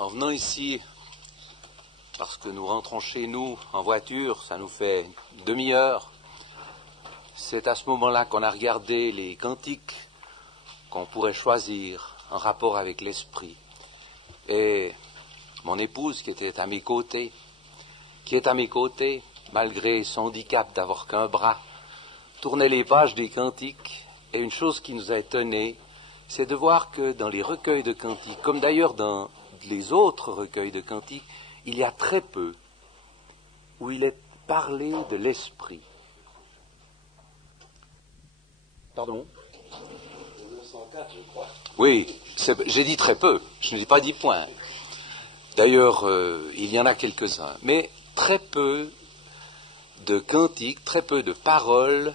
En venant ici, parce que nous rentrons chez nous en voiture, ça nous fait une demi-heure, c'est à ce moment-là qu'on a regardé les cantiques qu'on pourrait choisir en rapport avec l'esprit. Et mon épouse qui est à mes côtés, malgré son handicap d'avoir qu'un bras, tournait les pages des cantiques. Et une chose qui nous a étonnés, c'est de voir que dans les recueils de cantiques, comme d'ailleurs dans les autres recueils de cantiques, il y a très peu où il est parlé de l'esprit. Pardon ? 204, je crois. Oui, j'ai dit très peu, je n'ai pas dit point. D'ailleurs, il y en a quelques-uns, mais très peu de cantiques, très peu de paroles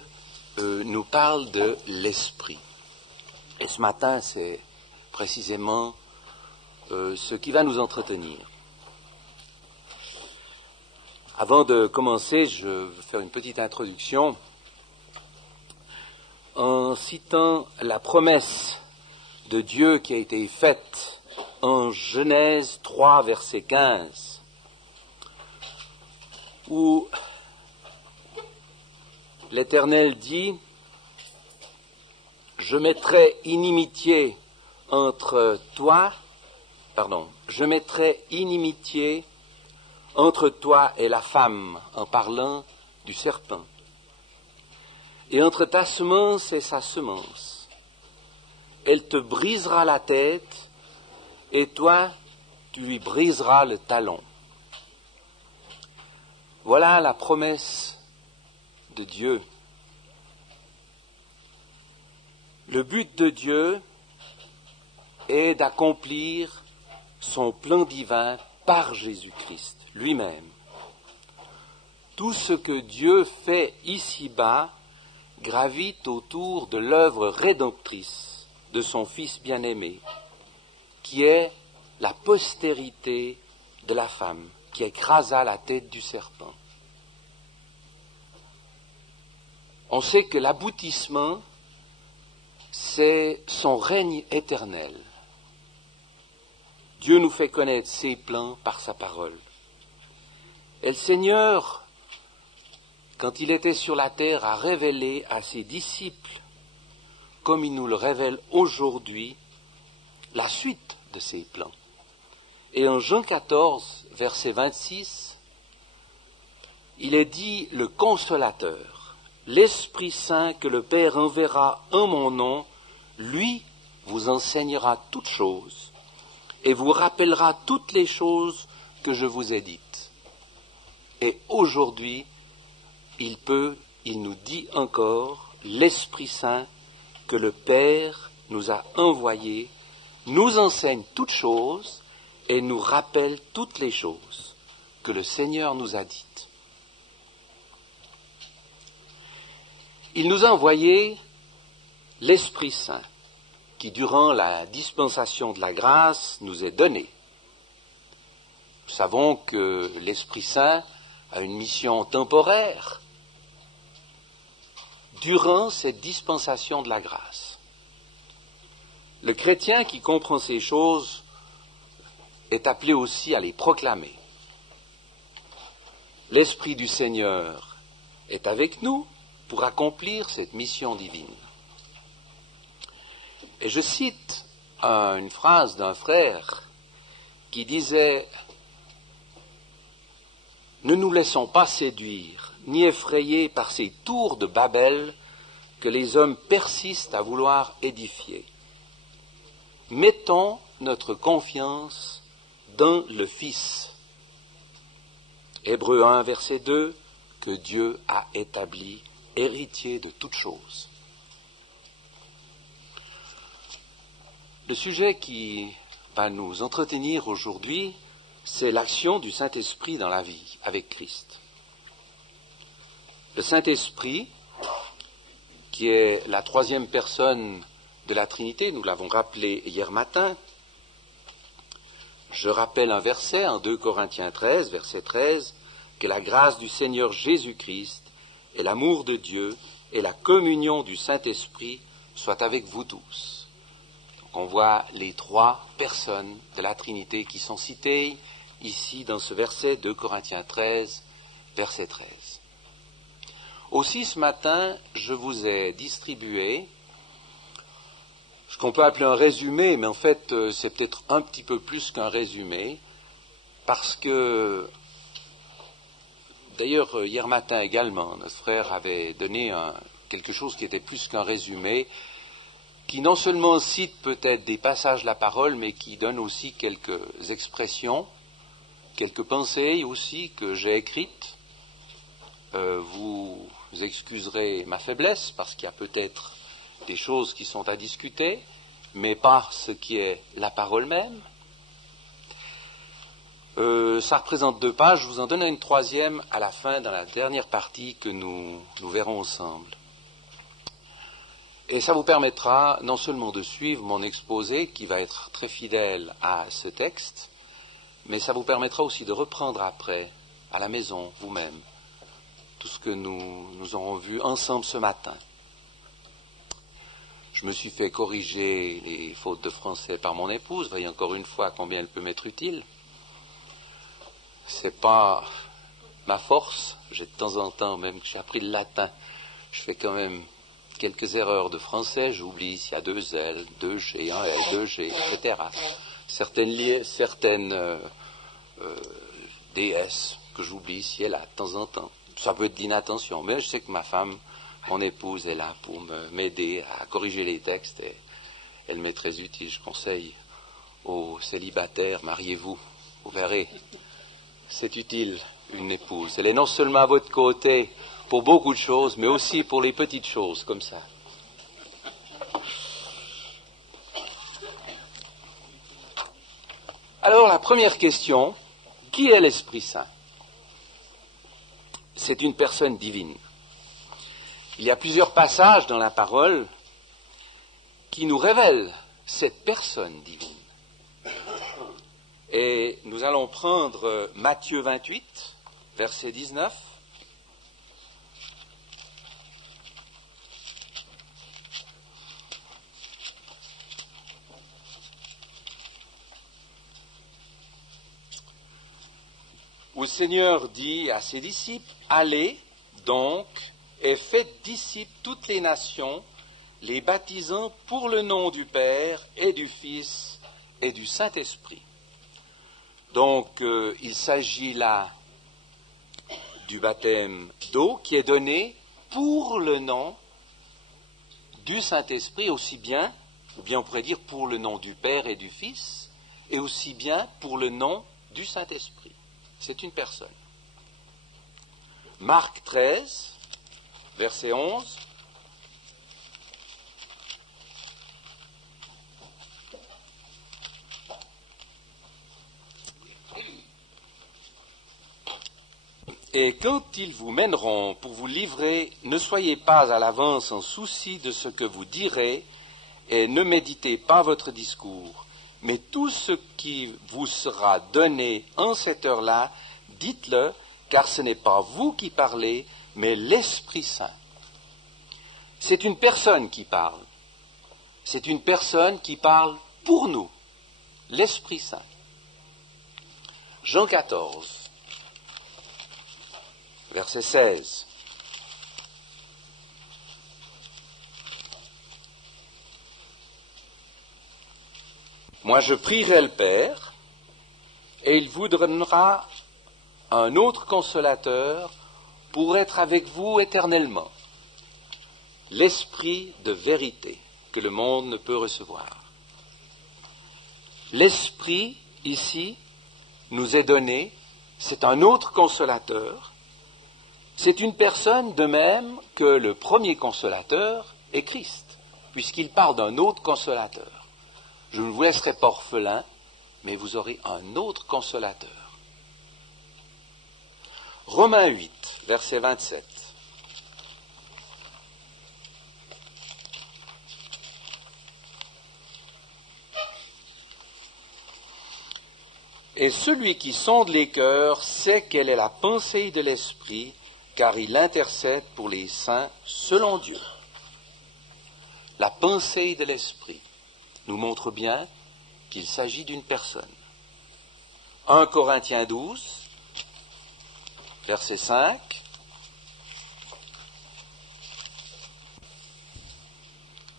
nous parlent de l'esprit. Et ce matin, c'est précisément ce qui va nous entretenir. Avant de commencer, je vais faire une petite introduction en citant la promesse de Dieu qui a été faite en Genèse 3, verset 15, où l'Éternel dit « Je mettrai inimitié entre toi et la femme, en parlant du serpent, et entre ta semence et sa semence. Elle te brisera la tête, et toi, tu lui briseras le talon. » Voilà la promesse de Dieu. Le but de Dieu est d'accomplir son plan divin par Jésus-Christ lui-même. Tout ce que Dieu fait ici-bas gravite autour de l'œuvre rédemptrice de son Fils bien-aimé, qui est la postérité de la femme, qui écrasa la tête du serpent. On sait que l'aboutissement, c'est son règne éternel. Dieu nous fait connaître ses plans par sa parole. Et le Seigneur, quand il était sur la terre, a révélé à ses disciples, comme il nous le révèle aujourd'hui, la suite de ses plans. Et en Jean 14, verset 26, il est dit le Consolateur, l'Esprit Saint que le Père enverra en mon nom, lui vous enseignera toutes choses et vous rappellera toutes les choses que je vous ai dites. Et aujourd'hui, il nous dit encore, l'Esprit Saint que le Père nous a envoyé, nous enseigne toutes choses et nous rappelle toutes les choses que le Seigneur nous a dites. Il nous a envoyé l'Esprit Saint qui, durant la dispensation de la grâce, nous est donné. Nous savons que l'Esprit Saint a une mission temporaire durant cette dispensation de la grâce. Le chrétien qui comprend ces choses est appelé aussi à les proclamer. L'Esprit du Seigneur est avec nous pour accomplir cette mission divine. Et je cite une phrase d'un frère qui disait « Ne nous laissons pas séduire, ni effrayer par ces tours de Babel que les hommes persistent à vouloir édifier. Mettons notre confiance dans le Fils. » Hébreux 1, verset 2, que Dieu a établi héritier de toutes choses. Le sujet qui va nous entretenir aujourd'hui, c'est l'action du Saint-Esprit dans la vie avec Christ. Le Saint-Esprit, qui est la troisième personne de la Trinité, nous l'avons rappelé hier matin. Je rappelle un verset en 2 Corinthiens 13, verset 13, que la grâce du Seigneur Jésus-Christ et l'amour de Dieu et la communion du Saint-Esprit soient avec vous tous. Donc qu'on voit les trois personnes de la Trinité qui sont citées ici dans ce verset 2 Corinthiens 13, verset 13. Aussi ce matin, je vous ai distribué ce qu'on peut appeler un résumé, mais en fait c'est peut-être un petit peu plus qu'un résumé, parce que, d'ailleurs hier matin également, notre frère avait donné quelque chose qui était plus qu'un résumé, qui non seulement cite peut-être des passages de la parole, mais qui donne aussi quelques expressions, quelques pensées aussi que j'ai écrites. Vous excuserez ma faiblesse, parce qu'il y a peut-être des choses qui sont à discuter, mais pas ce qui est la parole même. Ça représente 2 pages, je vous en donne une 3e à la fin, dans la dernière partie que nous verrons ensemble. Et ça vous permettra non seulement de suivre mon exposé, qui va être très fidèle à ce texte, mais ça vous permettra aussi de reprendre après, à la maison, vous-même, tout ce que nous aurons vu ensemble ce matin. Je me suis fait corriger les fautes de français par mon épouse. Voyez encore une fois combien elle peut m'être utile. C'est pas ma force. J'ai de temps en temps, même que j'ai appris le latin, je fais quand même quelques erreurs de français. J'oublie s'il y a 2 L, 2 G, 1 L, 2 G, etc. Certaines DS que j'oublie ici et là, de temps en temps. Ça peut être d'inattention, mais je sais que ma femme, mon épouse, est là pour m'aider à corriger les textes et elle m'est très utile. Je conseille aux célibataires, mariez-vous, vous verrez, c'est utile une épouse. Elle est non seulement à votre côté pour beaucoup de choses, mais aussi pour les petites choses comme ça. Alors la première question, qui est l'Esprit Saint? C'est une personne divine. Il y a plusieurs passages dans la parole qui nous révèlent cette personne divine. Et nous allons prendre Matthieu 28, verset 19. Où le Seigneur dit à ses disciples, « Allez donc et faites disciples toutes les nations, les baptisant pour le nom du Père et du Fils et du Saint-Esprit. » Donc, il s'agit là du baptême d'eau qui est donné pour le nom du Saint-Esprit, aussi bien, ou bien on pourrait dire pour le nom du Père et du Fils, et aussi bien pour le nom du Saint-Esprit. C'est une personne. Marc 13, verset 11. Et quand ils vous mèneront pour vous livrer, ne soyez pas à l'avance en souci de ce que vous direz, et ne méditez pas votre discours, mais tout ce qui vous sera donné en cette heure-là, dites-le, car ce n'est pas vous qui parlez, mais l'Esprit Saint. C'est une personne qui parle. C'est une personne qui parle pour nous, l'Esprit Saint. Jean 14. Verset 16. Moi je prierai le Père, et il vous donnera un autre consolateur pour être avec vous éternellement. L'Esprit de vérité que le monde ne peut recevoir. L'Esprit, ici, nous est donné, c'est un autre consolateur. C'est une personne de même que le premier consolateur est Christ, puisqu'il parle d'un autre consolateur. Je ne vous laisserai pas orphelin, mais vous aurez un autre consolateur. Romains 8, verset 27. Et celui qui sonde les cœurs sait quelle est la pensée de l'Esprit, car il intercède pour les saints selon Dieu. La pensée de l'Esprit. nous montre bien qu'il s'agit d'une personne. 1 Corinthiens 12, verset 5.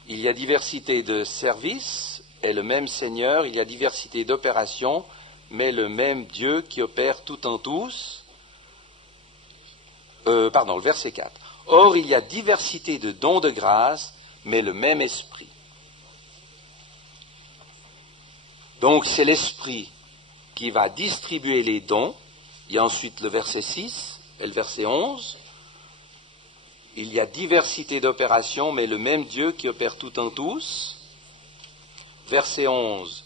Il y a diversité de services et le même Seigneur, il y a diversité d'opérations, mais le même Dieu qui opère tout en tous. Le verset 4. Or, il y a diversité de dons de grâce, mais le même esprit. Donc, c'est l'esprit qui va distribuer les dons. Il y a ensuite le verset 6 et le verset 11. Il y a diversité d'opérations, mais le même Dieu qui opère tout en tous. Verset 11.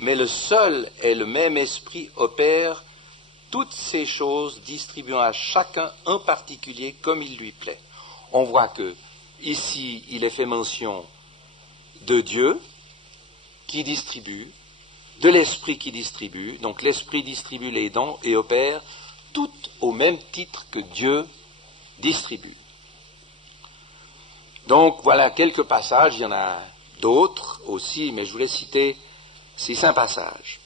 Mais le seul et le même esprit opère toutes ces choses, distribuant à chacun en particulier comme il lui plaît. On voit que ici, il est fait mention de Dieu qui distribue, de l'esprit qui distribue. Donc l'esprit distribue les dons et opère toutes au même titre que Dieu distribue. Donc voilà quelques passages, il y en a d'autres aussi, mais je voulais citer ces 5 passages.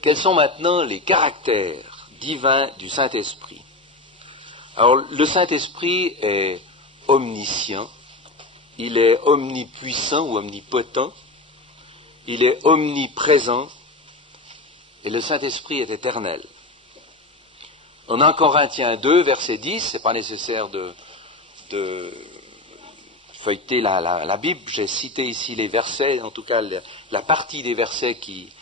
Quels sont maintenant les caractères divins du Saint-Esprit? Alors, le Saint-Esprit est omniscient, il est omnipuissant ou omnipotent, il est omniprésent, et le Saint-Esprit est éternel. En 1 Corinthiens 2, verset 10, c'est pas nécessaire de feuilleter la Bible, j'ai cité ici les versets, en tout cas la partie des versets qui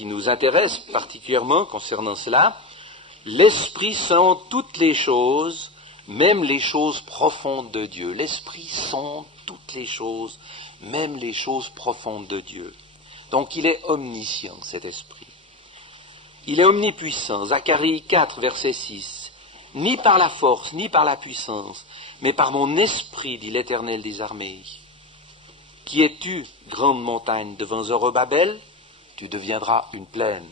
nous intéresse particulièrement concernant cela. L'Esprit sonde toutes les choses, même les choses profondes de Dieu. L'Esprit sonde toutes les choses, même les choses profondes de Dieu. Donc il est omniscient, cet Esprit. Il est omnipuissant. Zacharie 4, verset 6. Ni par la force, ni par la puissance, mais par mon esprit, dit l'Éternel des armées. Qui es-tu, grande montagne, devant Zorobabel? Tu deviendras une plaine.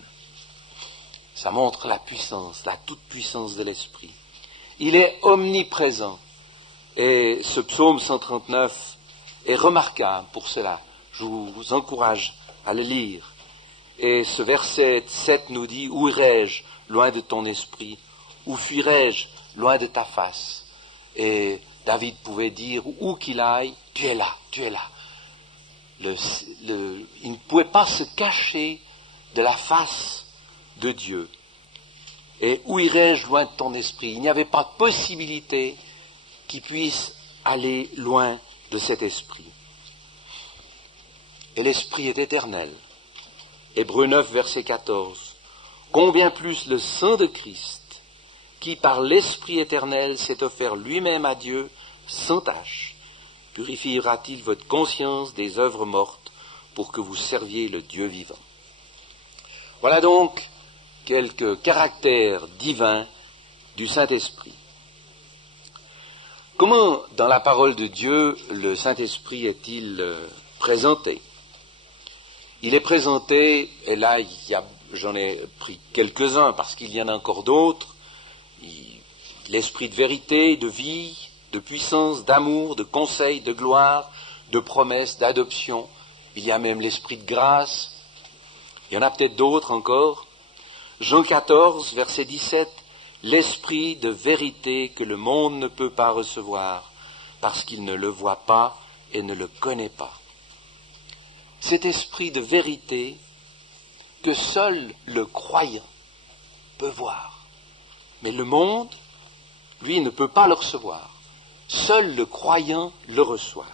Ça montre la puissance, la toute-puissance de l'Esprit. Il est omniprésent. Et ce psaume 139 est remarquable pour cela. Je vous encourage à le lire. Et ce verset 7 nous dit, « Où irai-je loin de ton esprit? Où fuirai-je loin de ta face ?» Et David pouvait dire, où qu'il aille, tu es là, tu es là. Il ne pouvait pas se cacher de la face de Dieu. Et où irais-je loin de ton esprit? Il n'y avait pas de possibilité qu'il puisse aller loin de cet esprit. Et l'esprit est éternel. Hébreux 9, verset 14. Combien plus le sang de Christ, qui par l'esprit éternel s'est offert lui-même à Dieu sans tache, purifiera-t-il votre conscience des œuvres mortes pour que vous serviez le Dieu vivant? Voilà donc quelques caractères divins du Saint-Esprit. Comment, dans la parole de Dieu, le Saint-Esprit est-il présenté? Il est présenté, et là j'en ai pris quelques-uns parce qu'il y en a encore d'autres, l'esprit de vérité, de vie, de puissance, d'amour, de conseil, de gloire, de promesse, d'adoption. Il y a même l'esprit de grâce. Il y en a peut-être d'autres encore. Jean 14, verset 17, l'esprit de vérité que le monde ne peut pas recevoir parce qu'il ne le voit pas et ne le connaît pas. Cet esprit de vérité que seul le croyant peut voir. Mais le monde, lui, ne peut pas le recevoir. Seul le croyant le reçoit.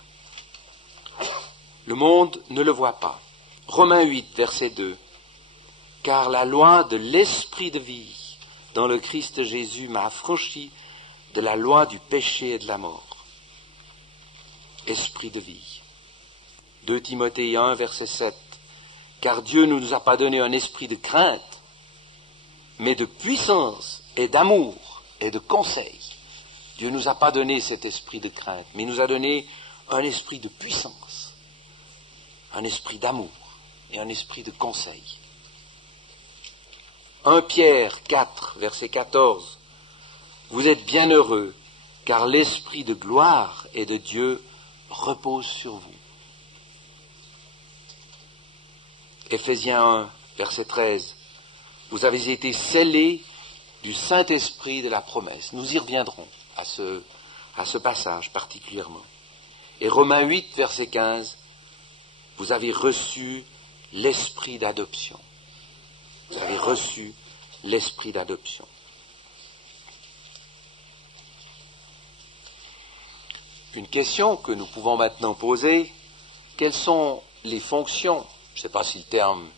Le monde ne le voit pas. Romains 8, verset 2. Car la loi de l'esprit de vie dans le Christ Jésus m'a affranchi de la loi du péché et de la mort. Esprit de vie. 2 Timothée 1, verset 7. Car Dieu ne nous a pas donné un esprit de crainte, mais de puissance et d'amour et de conseil. Dieu ne nous a pas donné cet esprit de crainte, mais il nous a donné un esprit de puissance, un esprit d'amour et un esprit de conseil. 1 Pierre 4, verset 14. Vous êtes bienheureux, car l'esprit de gloire et de Dieu repose sur vous. Éphésiens 1, verset 13. Vous avez été scellés du Saint-Esprit de la promesse. Nous y reviendrons à ce passage particulièrement. Et Romains 8, verset 15. Vous avez reçu l'esprit d'adoption. Vous avez reçu l'esprit d'adoption. Une question que nous pouvons maintenant poser, quelles sont les fonctions, je ne sais pas si le terme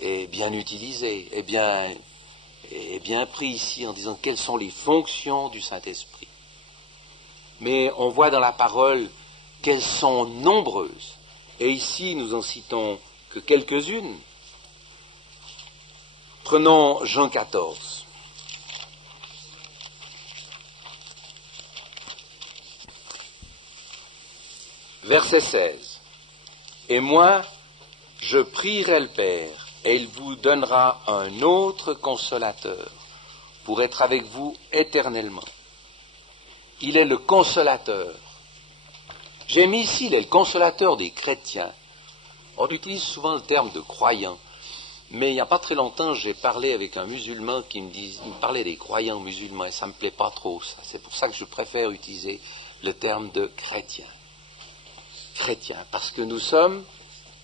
est bien utilisé, est bien pris ici en disant quelles sont les fonctions du Saint-Esprit. Mais on voit dans la parole qu'elles sont nombreuses. Et ici, nous en citons que quelques-unes. Prenons Jean 14. Verset 16. Et moi, je prierai le Père, et il vous donnera un autre consolateur pour être avec vous éternellement. Il est le consolateur. J'ai mis ici, il est le consolateur des chrétiens. On utilise souvent le terme de croyants. Mais il n'y a pas très longtemps, j'ai parlé avec un musulman qui me parlait des croyants musulmans, et ça ne me plaît pas trop, ça. C'est pour ça que je préfère utiliser le terme de chrétien. Chrétien, parce que nous sommes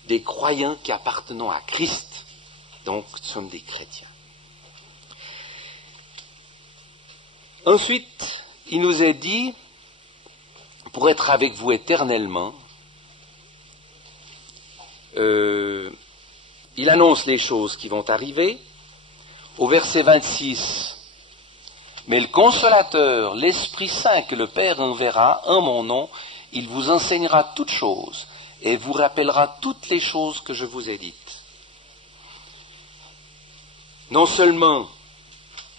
des croyants qui appartenons à Christ. Donc, nous sommes des chrétiens. Ensuite, il nous est dit, pour être avec vous éternellement, il annonce les choses qui vont arriver. Au verset 26, mais le consolateur, l'Esprit Saint que le Père enverra en mon nom, il vous enseignera toutes choses et vous rappellera toutes les choses que je vous ai dites. Non seulement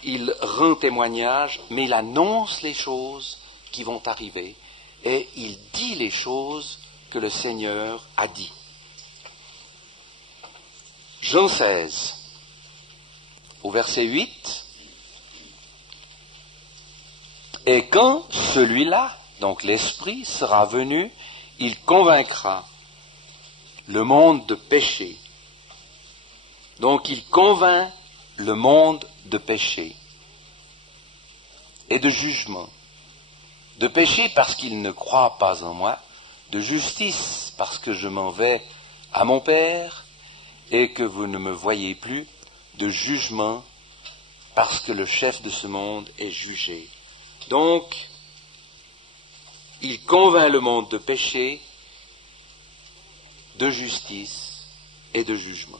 il rend témoignage, mais il annonce les choses qui vont arriver et il dit les choses que le Seigneur a dit. Jean 16, au verset 8, et quand celui-là, donc l'Esprit, sera venu, il convaincra le monde de péché. Donc il convainc le monde de péché et de jugement. De péché parce qu'il ne croit pas en moi, de justice parce que je m'en vais à mon Père et que vous ne me voyez plus, de jugement parce que le chef de ce monde est jugé. Donc, il convainc le monde de péché, de justice et de jugement.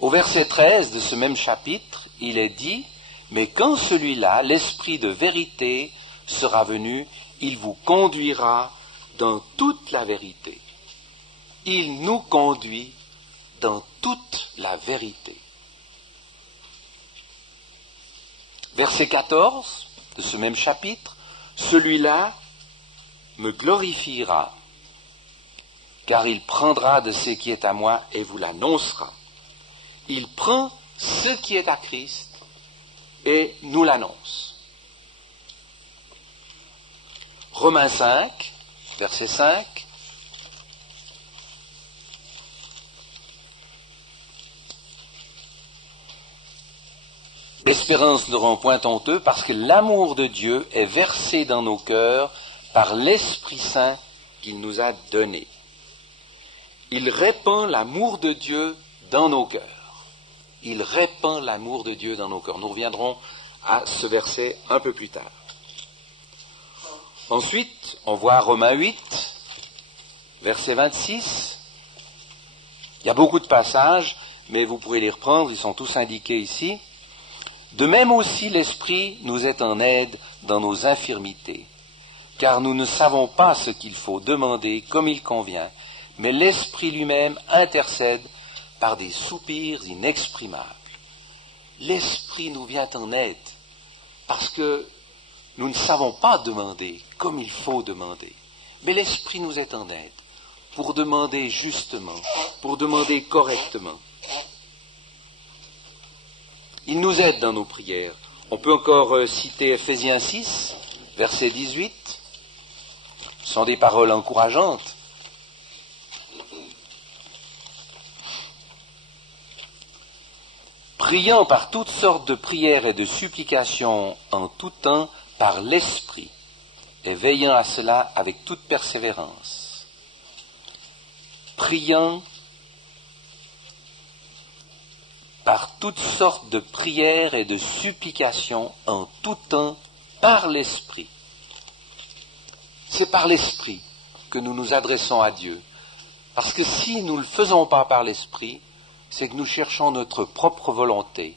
Au verset 13 de ce même chapitre, il est dit, mais quand celui-là, l'Esprit de vérité, sera venu, il vous conduira dans toute la vérité. Il nous conduit dans toute la vérité. Verset 14 de ce même chapitre, celui-là me glorifiera, car il prendra de ce qui est à moi et vous l'annoncera. Il prend ce qui est à Christ et nous l'annonce. Romains 5, verset 5. Espérance ne rend point honteux parce que l'amour de Dieu est versé dans nos cœurs par l'Esprit Saint qu'il nous a donné. Il répand l'amour de Dieu dans nos cœurs. Il répand l'amour de Dieu dans nos cœurs. Nous reviendrons à ce verset un peu plus tard. Ensuite, on voit Romains 8, verset 26. Il y a beaucoup de passages, mais vous pourrez les reprendre, ils sont tous indiqués ici. De même aussi l'Esprit nous est en aide dans nos infirmités, car nous ne savons pas ce qu'il faut demander comme il convient, mais l'Esprit lui-même intercède par des soupirs inexprimables. L'Esprit nous vient en aide, parce que nous ne savons pas demander comme il faut demander, mais l'Esprit nous est en aide pour demander justement, pour demander correctement. Il nous aide dans nos prières. On peut encore citer Éphésiens 6, verset 18. Ce sont des paroles encourageantes. priant par toutes sortes de prières et de supplications en tout temps par l'Esprit, et veillant à cela avec toute persévérance. Priant par toutes sortes de prières et de supplications en tout temps par l'Esprit. C'est par l'Esprit que nous nous adressons à Dieu. Parce que si nous ne le faisons pas par l'Esprit, c'est que nous cherchons notre propre volonté.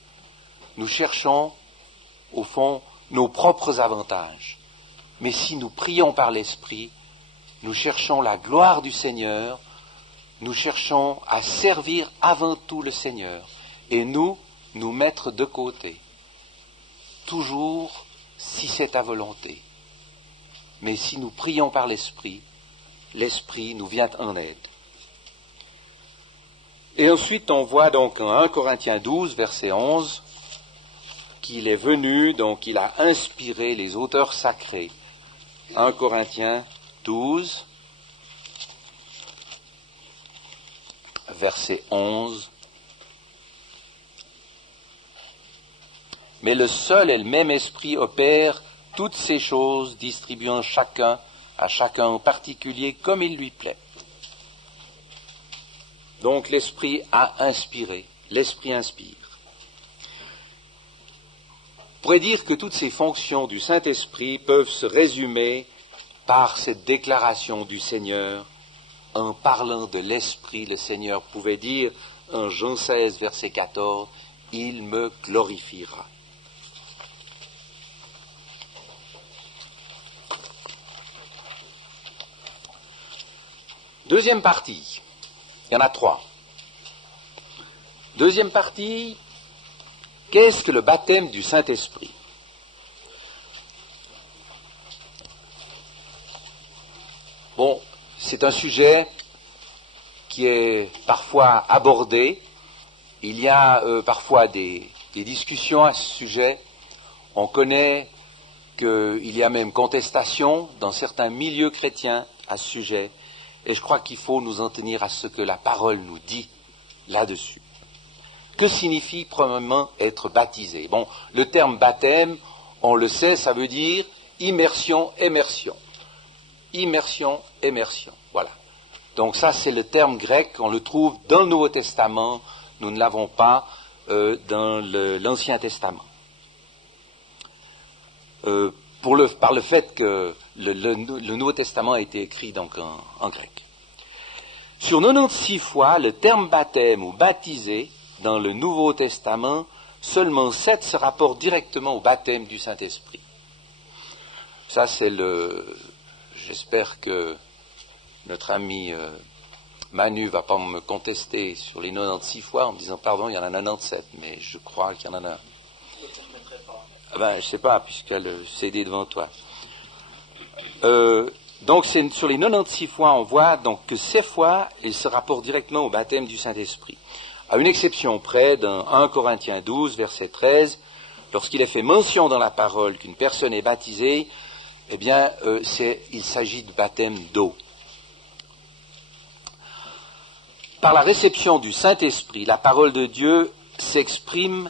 Nous cherchons, au fond, nos propres avantages. Mais si nous prions par l'Esprit, nous cherchons la gloire du Seigneur, nous cherchons à servir avant tout le Seigneur et nous mettre de côté. Toujours si c'est ta volonté. Mais si nous prions par l'Esprit, l'Esprit nous vient en aide. Et ensuite, on voit donc en 1 Corinthiens 12, verset 11, qu'il est venu, donc il a inspiré les auteurs sacrés. 1 Corinthiens 12, verset 11. Mais le seul et le même esprit opère toutes ces choses, distribuant à chacun en particulier comme il lui plaît. Donc l'esprit a inspiré, l'esprit inspire. On pourrait dire que toutes ces fonctions du Saint-Esprit peuvent se résumer par cette déclaration du Seigneur. En parlant de l'Esprit, le Seigneur pouvait dire en Jean 16, verset 14, « Il me glorifiera ». Deuxième partie, il y en a 3. Deuxième partie, qu'est-ce que le baptême du Saint-Esprit? Bon, c'est un sujet qui est parfois abordé. Il y a parfois des discussions à ce sujet. On connaît qu'il y a même contestation dans certains milieux chrétiens à ce sujet. Et je crois qu'il faut nous en tenir à ce que la parole nous dit là-dessus. Que signifie premièrement être baptisé? Bon, le terme baptême, on le sait, ça veut dire immersion, émersion. Immersion, émersion, voilà. Donc ça, c'est le terme grec, on le trouve dans le Nouveau Testament, nous ne l'avons pas dans l'Ancien Testament. Par le fait que le Nouveau Testament a été écrit donc en grec. Sur 96 fois, le terme baptême ou baptisé dans le Nouveau Testament, seulement 7 se rapportent directement au baptême du Saint-Esprit. Ça, c'est j'espère que notre ami Manu ne va pas me contester sur les 96 fois en me disant, pardon, il y en a 97, mais je crois qu'il y en a... Ben, je ne sais pas, puisqu'il y a le CD devant toi. Donc, sur les 96 fois, on voit donc que ces fois, ils se rapportent directement au baptême du Saint-Esprit. À une exception près, dans 1 Corinthiens 12, verset 13, lorsqu'il est fait mention dans la parole qu'une personne est baptisée, eh bien, il s'agit du baptême d'eau. Par la réception du Saint-Esprit, la parole de Dieu s'exprime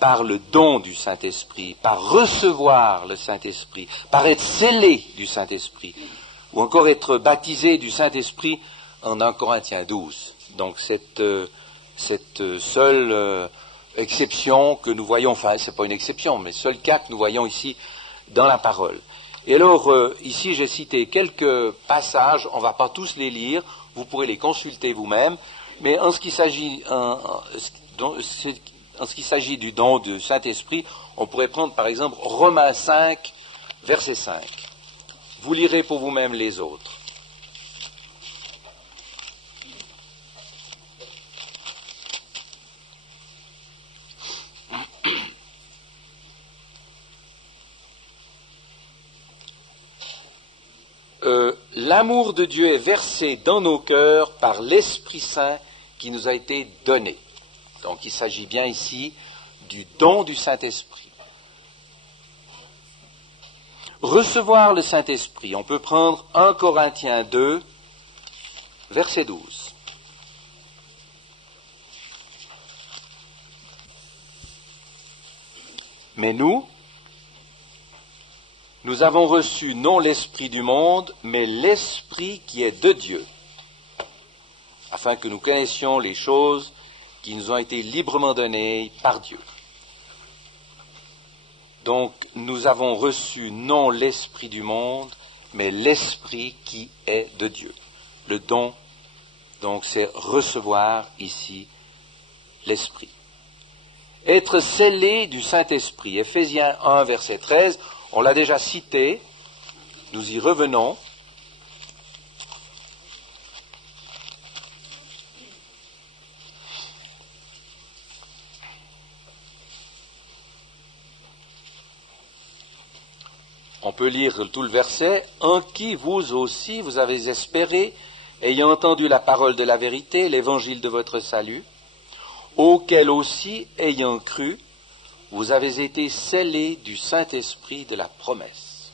par le don du Saint-Esprit, par recevoir le Saint-Esprit, par être scellé du Saint-Esprit, ou encore être baptisé du Saint-Esprit en 1 Corinthiens 12. Donc cette seule exception que nous voyons, enfin c'est pas une exception, mais seul cas que nous voyons ici dans la parole. Et alors ici j'ai cité quelques passages, on ne va pas tous les lire, vous pourrez les consulter vous-même, mais en ce qui s'agit du don du Saint-Esprit, on pourrait prendre par exemple Romains 5, verset 5. Vous lirez pour vous-même les autres. L'amour de Dieu est versé dans nos cœurs par l'Esprit Saint qui nous a été donné. Donc il s'agit bien ici du don du Saint-Esprit. Recevoir le Saint-Esprit, on peut prendre 1 Corinthiens 2, verset 12. Mais nous avons reçu non l'esprit du monde, mais l'esprit qui est de Dieu, afin que nous connaissions les choses qui nous ont été librement données par Dieu. Donc, nous avons reçu non l'esprit du monde, mais l'esprit qui est de Dieu. Le don, donc, c'est recevoir ici l'esprit. Être scellé du Saint-Esprit. Éphésiens 1, verset 13, on l'a déjà cité, nous y revenons. On peut lire tout le verset. « En qui vous aussi vous avez espéré, ayant entendu la parole de la vérité, l'évangile de votre salut, auquel aussi, ayant cru, vous avez été scellés du Saint-Esprit de la promesse. »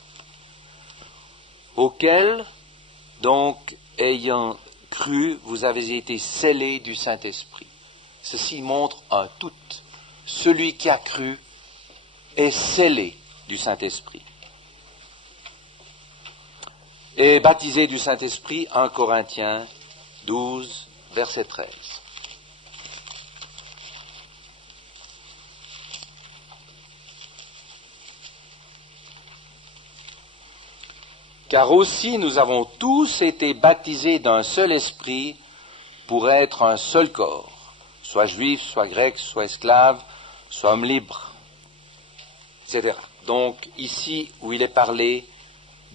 Auquel, donc, ayant cru, vous avez été scellés du Saint-Esprit. Ceci montre un tout. Celui qui a cru est scellé du Saint-Esprit. Et baptisé du Saint-Esprit, 1 Corinthiens 12, verset 13. Car aussi nous avons tous été baptisés d'un seul esprit pour être un seul corps, soit juif, soit grec, soit esclave, soit homme libre, etc. Donc ici où il est parlé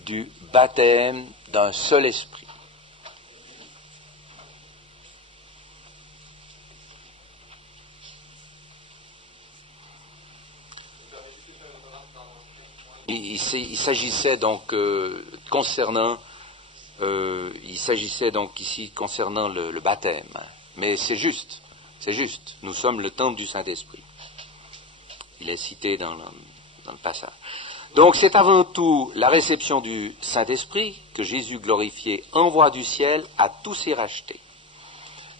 du baptême d'un seul esprit. Il s'agissait donc il s'agissait donc ici concernant le baptême. Mais c'est juste. Nous sommes le temple du Saint-Esprit. Il est cité dans le passage. Donc c'est avant tout la réception du Saint-Esprit que Jésus glorifié envoie du ciel à tous ses rachetés.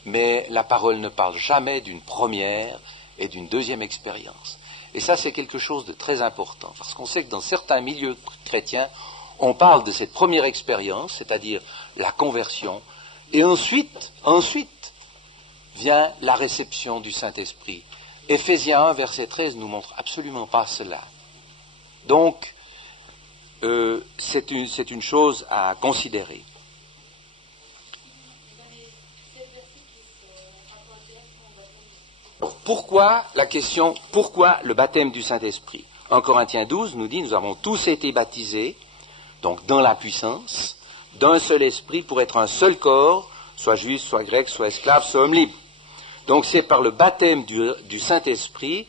Mais la parole ne parle jamais d'une première et d'une deuxième expérience. Et ça, c'est quelque chose de très important, parce qu'on sait que dans certains milieux chrétiens, on parle de cette première expérience, c'est-à-dire la conversion, et ensuite vient la réception du Saint-Esprit. Éphésiens 1, verset 13 nous montre absolument pas cela. Donc, c'est une chose à considérer. Pourquoi le baptême du Saint-Esprit? 1 Corinthiens 12 nous dit, nous avons tous été baptisés, donc dans la puissance, d'un seul esprit pour être un seul corps, soit juif, soit grec, soit esclave, soit homme libre. Donc c'est par le baptême du Saint-Esprit,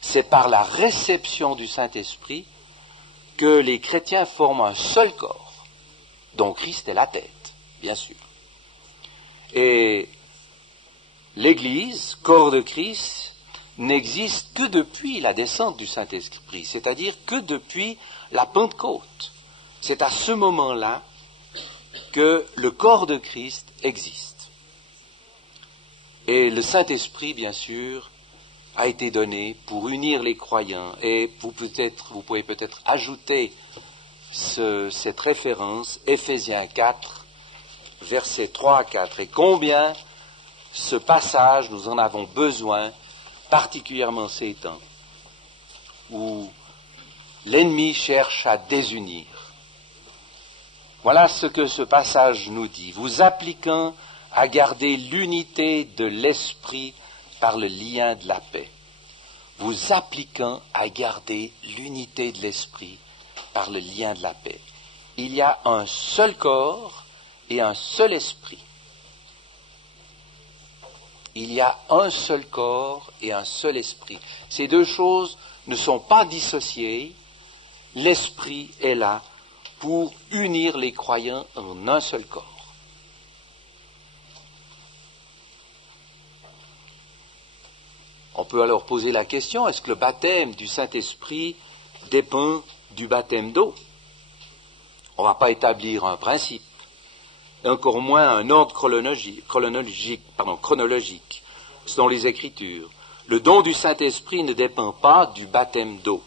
c'est par la réception du Saint-Esprit que les chrétiens forment un seul corps, dont Christ est la tête, bien sûr. Et l'Église, corps de Christ, n'existe que depuis la descente du Saint-Esprit, c'est-à-dire que depuis la Pentecôte. C'est à ce moment-là que le corps de Christ existe. Et le Saint-Esprit, bien sûr, a été donné pour unir les croyants. Et vous pouvez peut-être ajouter cette référence, Éphésiens 4, versets 3 à 4. Et combien ce passage, nous en avons besoin, particulièrement ces temps, où l'ennemi cherche à désunir. Voilà ce que ce passage nous dit. Vous appliquant à garder l'unité de l'esprit par le lien de la paix. Vous appliquant à garder l'unité de l'esprit par le lien de la paix. Il y a un seul corps et un seul esprit. Il y a un seul corps et un seul esprit. Ces deux choses ne sont pas dissociées. L'esprit est là pour unir les croyants en un seul corps. On peut alors poser la question, est-ce que le baptême du Saint-Esprit dépend du baptême d'eau? On ne va pas établir un principe, et encore moins un ordre chronologique selon les Écritures. Le don du Saint-Esprit ne dépend pas du baptême d'eau.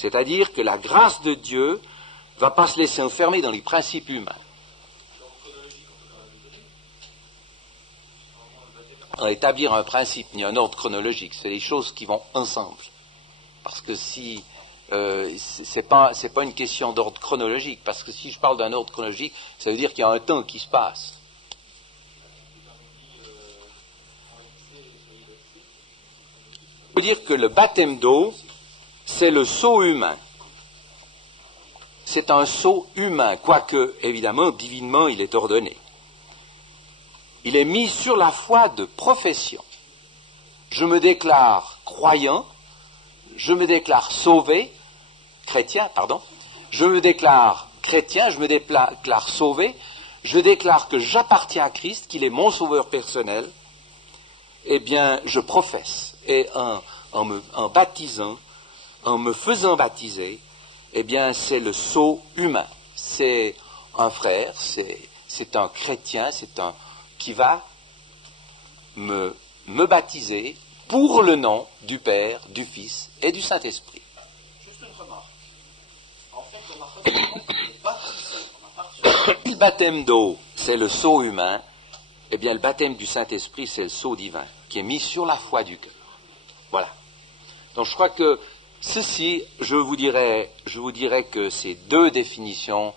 C'est-à-dire que la grâce de Dieu ne va pas se laisser enfermer dans les principes humains. Établir un principe ni un ordre chronologique, c'est les choses qui vont ensemble. Parce que si c'est pas une question d'ordre chronologique, parce que si je parle d'un ordre chronologique, ça veut dire qu'il y a un temps qui se passe. Ça veut dire que le baptême d'eau, c'est le sceau humain. C'est un sceau humain, quoique, évidemment, divinement, il est ordonné. Il est mis sur la foi de profession. Je me déclare croyant, je me déclare sauvé, chrétien, pardon, je me déclare chrétien, je me déclare sauvé, je déclare que j'appartiens à Christ, qu'il est mon sauveur personnel, eh bien, je professe. Et en baptisant, en me faisant baptiser, eh bien, c'est le sceau humain. C'est un frère, c'est un chrétien, c'est un qui va me baptiser pour le nom du Père, du Fils et du Saint-Esprit. Juste une remarque. En fait, on a baptisé. Le baptême d'eau, c'est le sceau humain. Eh bien, le baptême du Saint-Esprit, c'est le sceau divin, qui est mis sur la foi du cœur. Voilà. Donc, je crois que ceci, je vous dirais que ces deux définitions,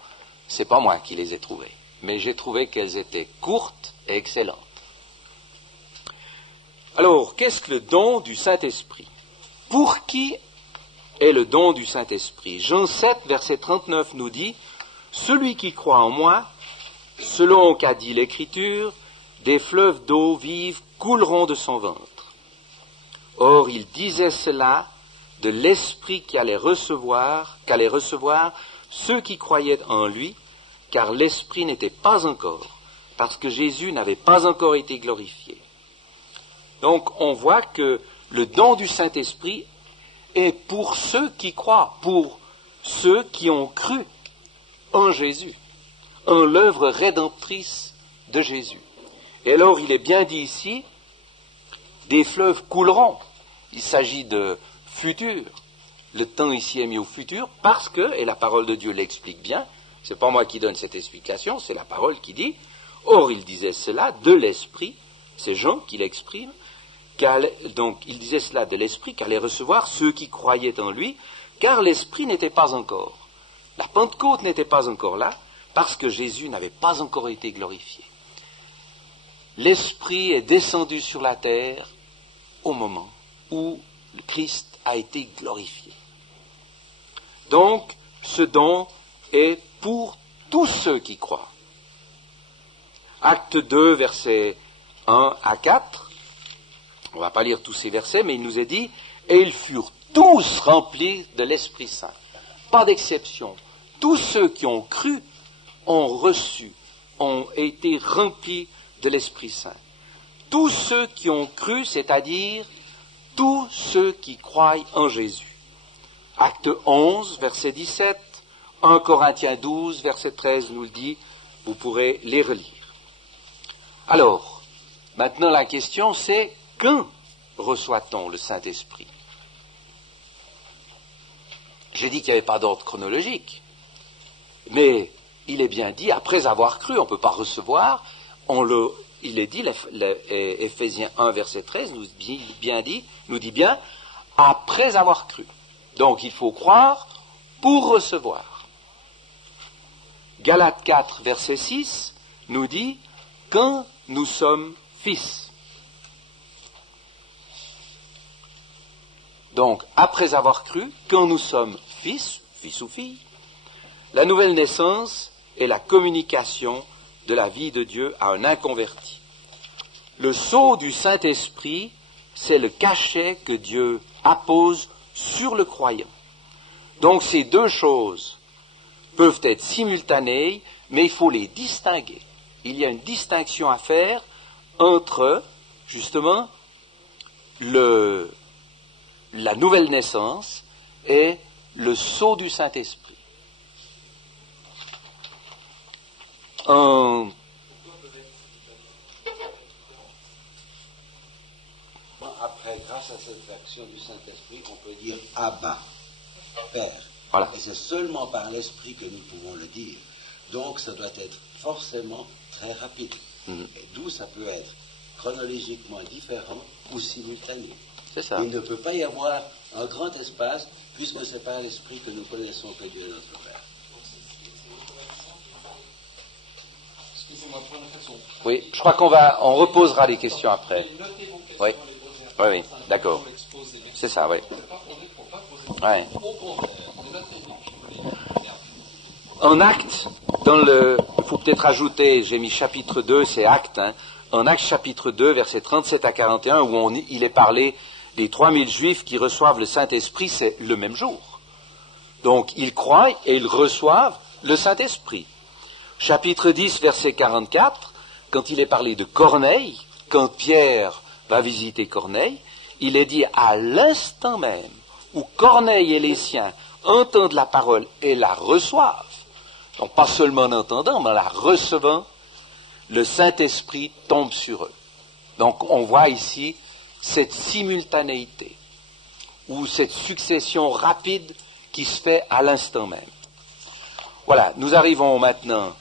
c'est pas moi qui les ai trouvées, mais j'ai trouvé qu'elles étaient courtes et excellentes. Alors, qu'est-ce que le don du Saint-Esprit? Pour qui est le don du Saint-Esprit? Jean 7, verset 39 nous dit « Celui qui croit en moi, selon qu'a dit l'Écriture, des fleuves d'eau vive couleront de son ventre. » Or, il disait cela de l'Esprit qu'allaient recevoir ceux qui croyaient en lui, car l'Esprit n'était pas encore, parce que Jésus n'avait pas encore été glorifié. Donc, on voit que le don du Saint-Esprit est pour ceux qui croient, pour ceux qui ont cru en Jésus, en l'œuvre rédemptrice de Jésus. Et alors, il est bien dit ici, des fleuves couleront. Il s'agit de futur. Le temps ici est mis au futur parce que, et la parole de Dieu l'explique bien, c'est pas moi qui donne cette explication, c'est la parole qui dit, or il disait cela de l'Esprit, c'est Jean qui l'exprime, donc il disait cela de l'Esprit qu'allaient recevoir ceux qui croyaient en lui, car l'Esprit n'était pas encore. La Pentecôte n'était pas encore là, parce que Jésus n'avait pas encore été glorifié. L'Esprit est descendu sur la terre au moment où le Christ a été glorifié. Donc, ce don est pour tous ceux qui croient. Acte 2, versets 1 à 4, on ne va pas lire tous ces versets, mais il nous est dit, et ils furent tous remplis de l'Esprit Saint. Pas d'exception. Tous ceux qui ont cru ont reçu, ont été remplis de l'Esprit Saint. Tous ceux qui ont cru, c'est-à-dire tous ceux qui croient en Jésus. Acte 11, verset 17, 1 Corinthiens 12, verset 13 nous le dit, vous pourrez les relire. Alors, maintenant la question c'est, quand reçoit-on le Saint-Esprit? J'ai dit qu'il n'y avait pas d'ordre chronologique, mais il est bien dit, après avoir cru, on ne peut pas recevoir, il est dit, Éphésiens 1, verset 13, nous dit bien, après avoir cru. Donc il faut croire pour recevoir. Galates 4, verset 6, nous dit, quand nous sommes fils. Donc, après avoir cru, quand nous sommes fils ou filles, la nouvelle naissance est la communication de la vie de Dieu à un inconverti. Le sceau du Saint-Esprit, c'est le cachet que Dieu appose sur le croyant. Donc ces deux choses peuvent être simultanées, mais il faut les distinguer. Il y a une distinction à faire entre, justement, la nouvelle naissance et le sceau du Saint-Esprit. Après, grâce à cette action du Saint-Esprit, on peut dire Abba. Père. Voilà. Et c'est seulement par l'Esprit que nous pouvons le dire. Donc ça doit être forcément très rapide. Et d'où ça peut être chronologiquement différent ou simultané. C'est ça. Il ne peut pas y avoir un grand espace puisque c'est par l'Esprit que nous connaissons que Dieu est notre Père. Excusez-moi, pour une raison. Oui, je crois on reposera les questions après. Oui, oui, oui, d'accord. C'est ça, oui. Ouais. En Actes, il faut peut-être ajouter, j'ai mis chapitre 2, c'est Actes, hein, en Actes chapitre 2, versets 37 à 41, où il est parlé des 3000 Juifs qui reçoivent le Saint-Esprit, c'est le même jour. Donc, ils croient et ils reçoivent le Saint-Esprit. Chapitre 10, verset 44, quand il est parlé de Corneille, quand Pierre va visiter Corneille, il est dit à l'instant même où Corneille et les siens entendent la parole et la reçoivent, donc pas seulement en entendant, mais en la recevant, le Saint-Esprit tombe sur eux. Donc on voit ici cette simultanéité, ou cette succession rapide qui se fait à l'instant même. Voilà, nous arrivons maintenant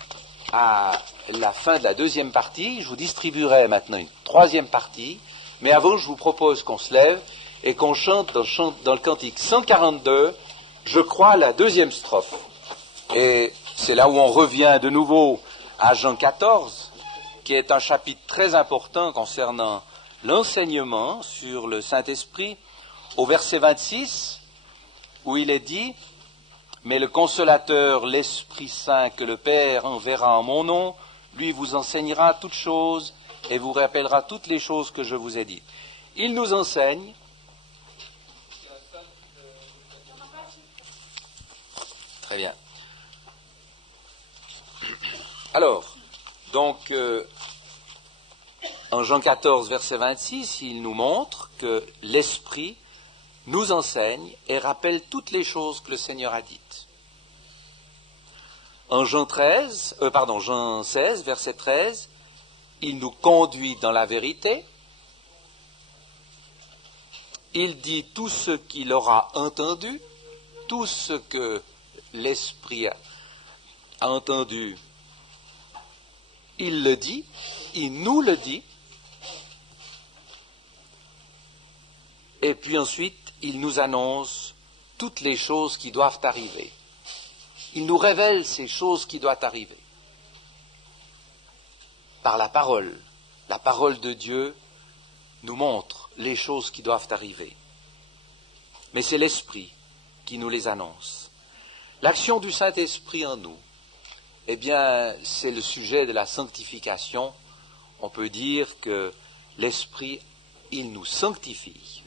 à la fin de la deuxième partie. Je vous distribuerai maintenant une troisième partie, mais avant je vous propose qu'on se lève et qu'on chante dans le cantique 142, je crois, la deuxième strophe. Et c'est là où on revient de nouveau à Jean 14, qui est un chapitre très important concernant l'enseignement sur le Saint-Esprit, au verset 26, où il est dit « Mais le Consolateur, l'Esprit Saint que le Père enverra en mon nom, lui vous enseignera toutes choses et vous rappellera toutes les choses que je vous ai dites. » Il nous enseigne. Très bien. Alors, donc, en Jean 14, verset 26, il nous montre que l'Esprit nous enseigne et rappelle toutes les choses que le Seigneur a dites. En Jean 16, verset 13, il nous conduit dans la vérité. Il dit tout ce qu'il aura entendu, tout ce que l'Esprit a entendu, il le dit, il nous le dit. Et puis ensuite, il nous annonce toutes les choses qui doivent arriver. Il nous révèle ces choses qui doivent arriver. Par la parole de Dieu nous montre les choses qui doivent arriver. Mais c'est l'Esprit qui nous les annonce. L'action du Saint-Esprit en nous, eh bien, c'est le sujet de la sanctification. On peut dire que l'Esprit, il nous sanctifie.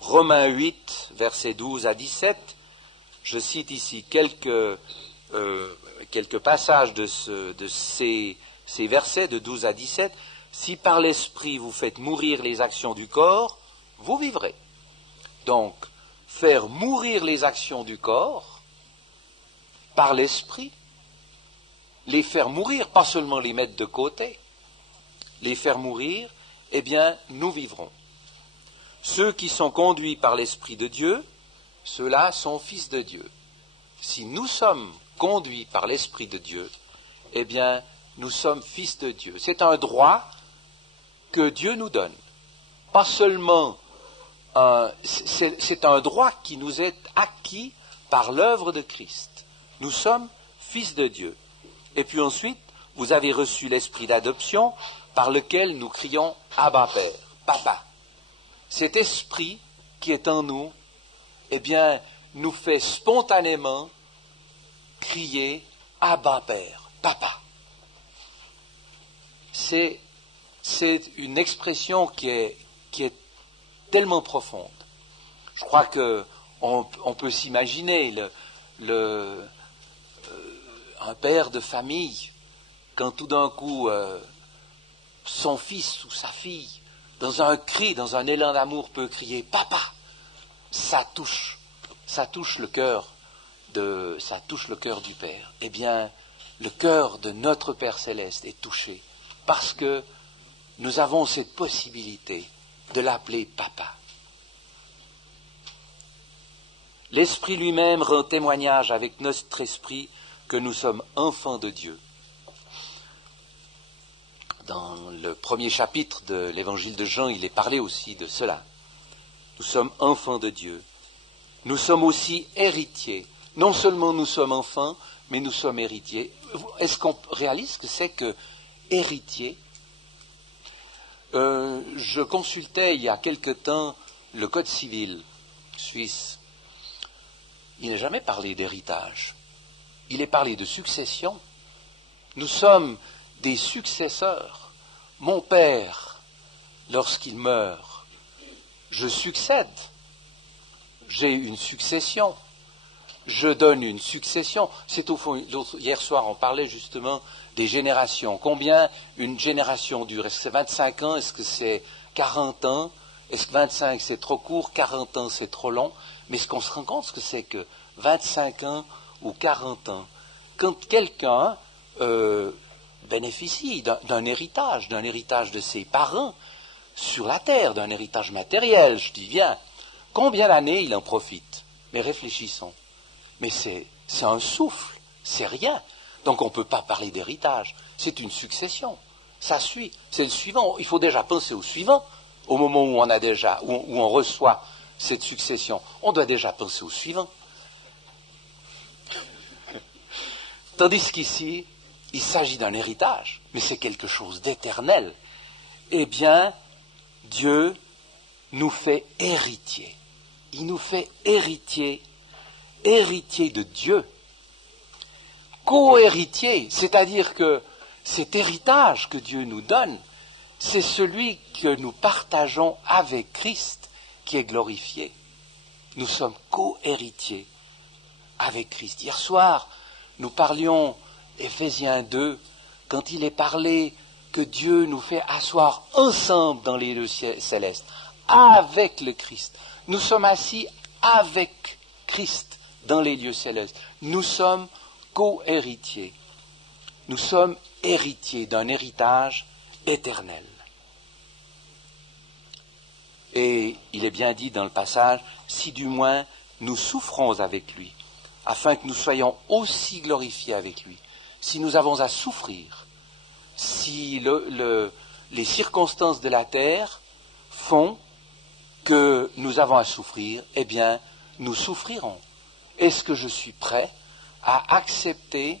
Romains 8, versets 12 à 17, je cite ici quelques passages de ces versets de 12 à 17. « Si par l'Esprit vous faites mourir les actions du corps, vous vivrez. » Donc, faire mourir les actions du corps par l'Esprit, les faire mourir, pas seulement les mettre de côté, les faire mourir, eh bien, nous vivrons. Ceux qui sont conduits par l'Esprit de Dieu, ceux-là sont fils de Dieu. Si nous sommes conduits par l'Esprit de Dieu, eh bien, nous sommes fils de Dieu. C'est un droit que Dieu nous donne. Pas seulement, c'est un droit qui nous est acquis par l'œuvre de Christ. Nous sommes fils de Dieu. Et puis ensuite, vous avez reçu l'esprit d'adoption par lequel nous crions « Abba Père », « Papa ». Cet esprit qui est en nous, eh bien, nous fait spontanément crier « Abba Père », « Papa ». C'est une expression qui est tellement profonde. Je crois qu'on peut s'imaginer un père de famille, quand tout d'un coup son fils ou sa fille, dans un cri, dans un élan d'amour, peut crier « Papa », ça touche le cœur du Père. Eh bien, le cœur de notre Père Céleste est touché parce que nous avons cette possibilité de l'appeler Papa. L'Esprit lui-même rend témoignage avec notre esprit que nous sommes enfants de Dieu. Dans le premier chapitre de l'évangile de Jean, il est parlé aussi de cela. Nous sommes enfants de Dieu. Nous sommes aussi héritiers. Non seulement nous sommes enfants, mais nous sommes héritiers. Est-ce qu'on réalise ce que c'est que héritier? Je consultais il y a quelque temps le Code civil suisse. Il n'est jamais parlé d'héritage. Il est parlé de succession. Nous sommes des successeurs. Mon père, lorsqu'il meurt, je succède. J'ai une succession. Je donne une succession. C'est au fond, hier soir, on parlait justement des générations. Combien une génération dure? Est-ce que c'est 25 ans? Est-ce que c'est 40 ans? Est-ce que 25 c'est trop court? 40 ans c'est trop long? Mais ce qu'on se rend compte, c'est que 25 ans ou 40 ans, quand quelqu'un bénéficie d'un héritage de ses parents sur la terre, d'un héritage matériel, je dis bien, combien d'années il en profite? Mais réfléchissons. Mais c'est un souffle, c'est rien. Donc on ne peut pas parler d'héritage, c'est une succession. Ça suit, c'est le suivant. Il faut déjà penser au suivant. Au moment où où on reçoit cette succession, on doit déjà penser au suivant. Tandis qu'ici, il s'agit d'un héritage, mais c'est quelque chose d'éternel. Eh bien, Dieu nous fait héritiers. Il nous fait héritiers de Dieu. Co-héritiers, c'est-à-dire que cet héritage que Dieu nous donne, c'est celui que nous partageons avec Christ qui est glorifié. Nous sommes co-héritiers avec Christ. Hier soir, nous parlions, Éphésiens 2, quand il est parlé que Dieu nous fait asseoir ensemble dans les lieux célestes, avec le Christ. Nous sommes assis avec Christ dans les lieux célestes. Nous sommes co-héritiers. Nous sommes héritiers d'un héritage éternel. Et il est bien dit dans le passage, si du moins nous souffrons avec lui, afin que nous soyons aussi glorifiés avec lui. Si nous avons à souffrir, si les circonstances de la terre font que nous avons à souffrir, eh bien, nous souffrirons. Est-ce que je suis prêt à accepter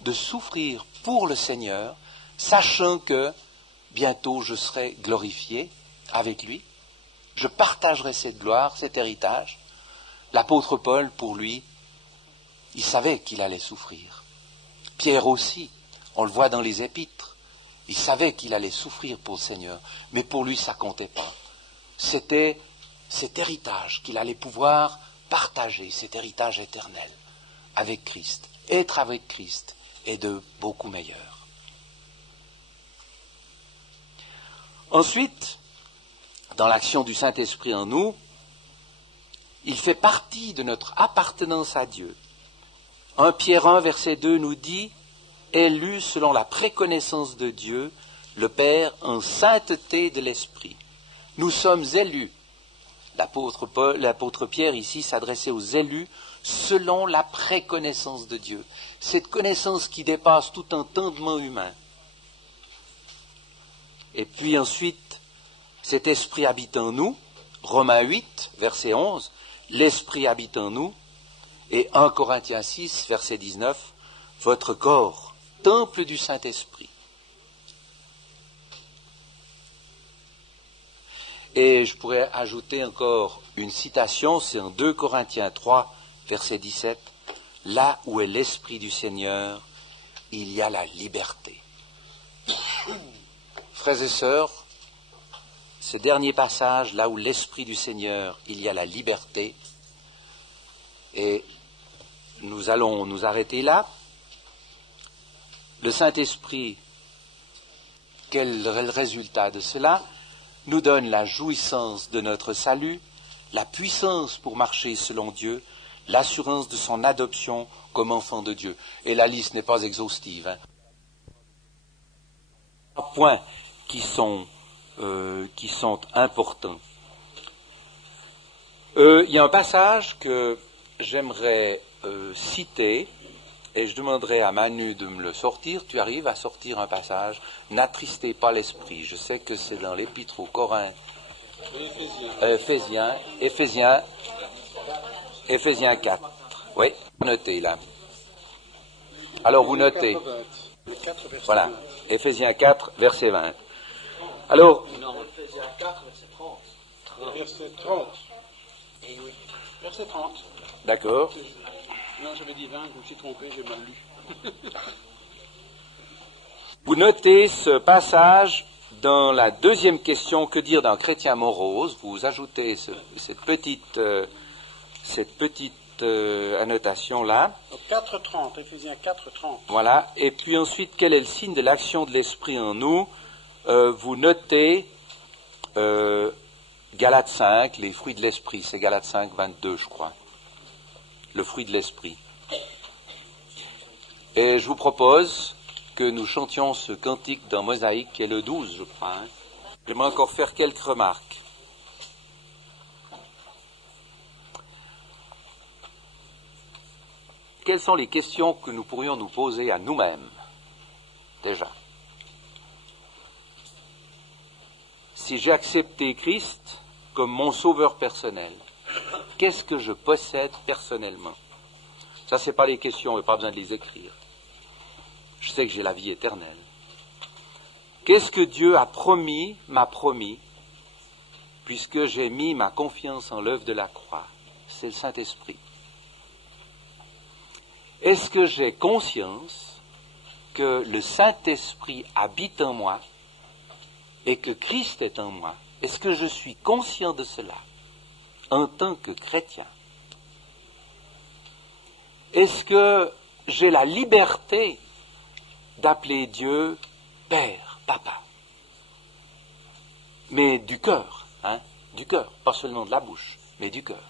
de souffrir pour le Seigneur, sachant que bientôt je serai glorifié avec lui? Je partagerai cette gloire, cet héritage. L'apôtre Paul, pour lui, il savait qu'il allait souffrir. Pierre aussi, on le voit dans les épîtres, il savait qu'il allait souffrir pour le Seigneur, mais pour lui ça comptait pas. C'était cet héritage qu'il allait pouvoir partager, cet héritage éternel avec Christ. Être avec Christ est de beaucoup meilleur. Ensuite, dans l'action du Saint-Esprit en nous, il fait partie de notre appartenance à Dieu. 1 Pierre 1, verset 2 nous dit « Élus selon la préconnaissance de Dieu, le Père en sainteté de l'Esprit. » Nous sommes élus. L'apôtre Pierre ici s'adressait aux élus selon la préconnaissance de Dieu. Cette connaissance qui dépasse tout entendement humain. Et puis ensuite, cet esprit habite en nous. Romains 8, verset 11, l'esprit habite en nous. Et 1 Corinthiens 6, verset 19, votre corps, temple du Saint-Esprit. Et je pourrais ajouter encore une citation, c'est en 2 Corinthiens 3, verset 17, là où est l'Esprit du Seigneur, il y a la liberté. Frères et sœurs, ces derniers passages, là où l'Esprit du Seigneur, il y a la liberté, et nous allons nous arrêter là. Le Saint-Esprit, quel est le résultat de cela? Nous donne la jouissance de notre salut, la puissance pour marcher selon Dieu, l'assurance de son adoption comme enfant de Dieu. Et la liste n'est pas exhaustive. 3 points qui sont importants. Il y a un passage que j'aimerais citer, et je demanderai à Manu de me le sortir. Tu arrives à sortir un passage, n'attristez pas l'esprit. Je sais que c'est dans l'épître aux Corinthiens, Éphésiens 4. Oui, notez là. Alors vous notez. Voilà, Éphésiens 4, verset 20. Alors, Non, Éphésiens 4, verset 30. Verset 30. Eh oui. Verset 30. d'accord. Non, j'avais dit 20, je me suis trompé, j'ai mal lu. Vous notez ce passage dans la deuxième question, que dire d'un chrétien morose. Vous ajoutez cette petite annotation-là. 4.30, Éphésiens 4.30. Voilà. Et puis ensuite, quel est le signe de l'action de l'Esprit en nous? Vous notez Galates 5, les fruits de l'Esprit. C'est Galates 5, 22, je crois. Le fruit de l'Esprit. Et je vous propose que nous chantions ce cantique dans Mosaïque, qui est le 12, je crois. J'aimerais encore faire quelques remarques. Quelles sont les questions que nous pourrions nous poser à nous-mêmes, déjà? Si j'ai accepté Christ comme mon sauveur personnel, qu'est-ce que je possède personnellement? Ça, c'est pas les questions, et pas besoin de les écrire. Je sais que j'ai la vie éternelle. Qu'est-ce que Dieu m'a promis, puisque j'ai mis ma confiance en l'œuvre de la croix? C'est le Saint-Esprit. Est-ce que j'ai conscience que le Saint-Esprit habite en moi et que Christ est en moi? Est-ce que je suis conscient de cela en tant que chrétien? Est-ce que j'ai la liberté d'appeler Dieu Père, Papa? Mais du cœur, du cœur, pas seulement de la bouche, mais du cœur.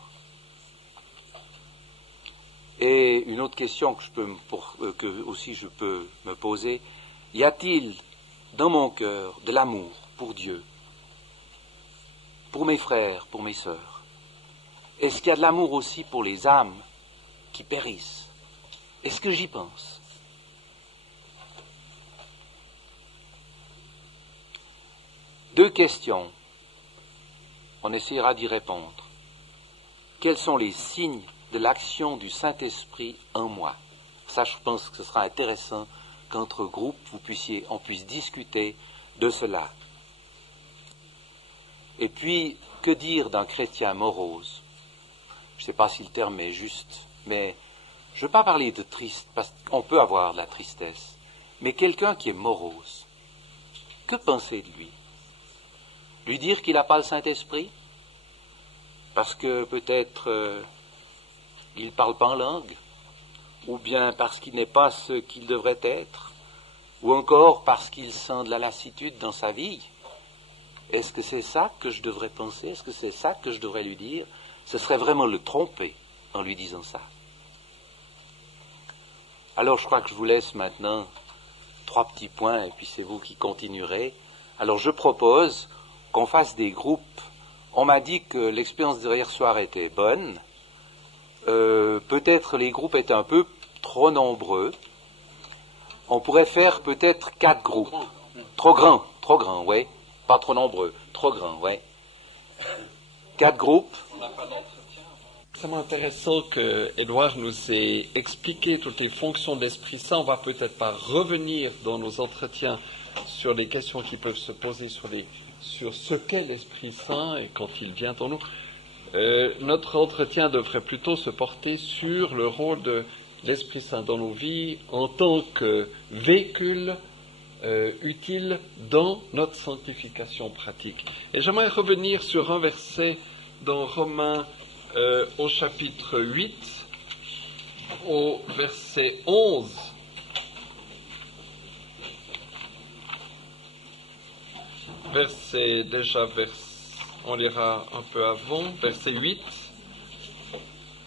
Et une autre question que aussi je peux me poser, y a-t-il dans mon cœur de l'amour pour Dieu, pour mes frères, pour mes sœurs? Est-ce qu'il y a de l'amour aussi pour les âmes qui périssent? Est-ce que j'y pense? Deux questions. On essaiera d'y répondre. Quels sont les signes de l'action du Saint-Esprit en moi? Ça, je pense que ce sera intéressant qu'entre groupes, on puisse discuter de cela. Et puis, que dire d'un chrétien morose? Je ne sais pas si le terme est juste, mais je ne veux pas parler de triste, parce qu'on peut avoir de la tristesse, mais quelqu'un qui est morose, que penser de lui? Lui dire qu'il n'a pas le Saint-Esprit? Parce que peut-être il ne parle pas en langue, ou bien parce qu'il n'est pas ce qu'il devrait être, ou encore parce qu'il sent de la lassitude dans sa vie. Est-ce que c'est ça que je devrais penser? Est-ce que c'est ça que je devrais lui dire? Ce serait vraiment le tromper en lui disant ça. Alors je crois que je vous laisse maintenant 3 petits points, et puis c'est vous qui continuerez. Alors je propose qu'on fasse des groupes. On m'a dit que l'expérience d'hier soir était bonne. Peut-être les groupes étaient un peu trop nombreux. On pourrait faire peut-être 4 groupes. Trop grand, ouais. Pas trop nombreux, trop grand, ouais. 4 groupes. C'est extrêmement intéressant que Édouard nous ait expliqué toutes les fonctions de l'Esprit Saint. On va peut-être pas revenir dans nos entretiens sur les questions qui peuvent se poser sur ce qu'est l'Esprit Saint et quand il vient en nous. Notre entretien devrait plutôt se porter sur le rôle de l'Esprit Saint dans nos vies en tant que véhicule utile dans notre sanctification pratique. Et j'aimerais revenir sur un verset dans Romains au chapitre 8, au verset 11. On lira un peu avant, verset 8.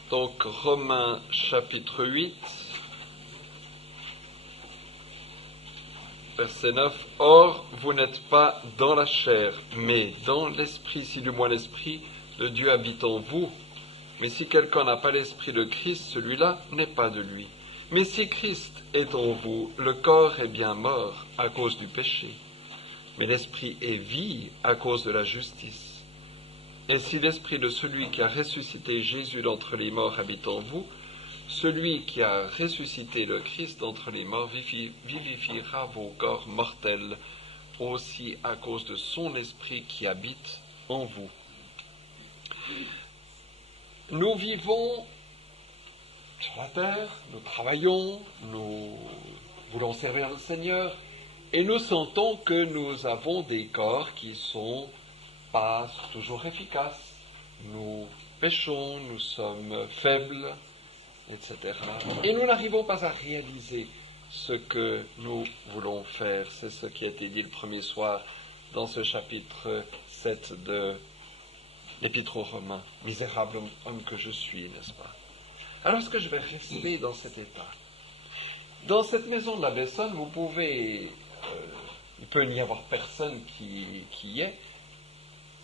Donc Romains chapitre 8, verset 9. Or, vous n'êtes pas dans la chair, mais dans l'esprit, si du moins l'esprit de Dieu habite en vous. Mais si quelqu'un n'a pas l'esprit de Christ, celui-là n'est pas de lui. Mais si Christ est en vous, le corps est bien mort à cause du péché, mais l'esprit est vie à cause de la justice. Et si l'esprit de celui qui a ressuscité Jésus d'entre les morts habite en vous, celui qui a ressuscité le Christ d'entre les morts vivifiera vos corps mortels aussi à cause de son esprit qui habite en vous. Nous vivons sur la terre, nous travaillons, nous voulons servir le Seigneur, et nous sentons que nous avons des corps qui sont pas toujours efficaces. Nous péchons, nous sommes faibles, etc. Et nous n'arrivons pas à réaliser ce que nous voulons faire. C'est ce qui a été dit le premier soir dans ce chapitre 7 de l'Épître aux Romains. Misérable homme que je suis, n'est-ce pas? Alors est-ce que je vais rester dans cet état? Dans cette maison de la Bessonne, vous pouvez... il peut n'y avoir personne qui y est,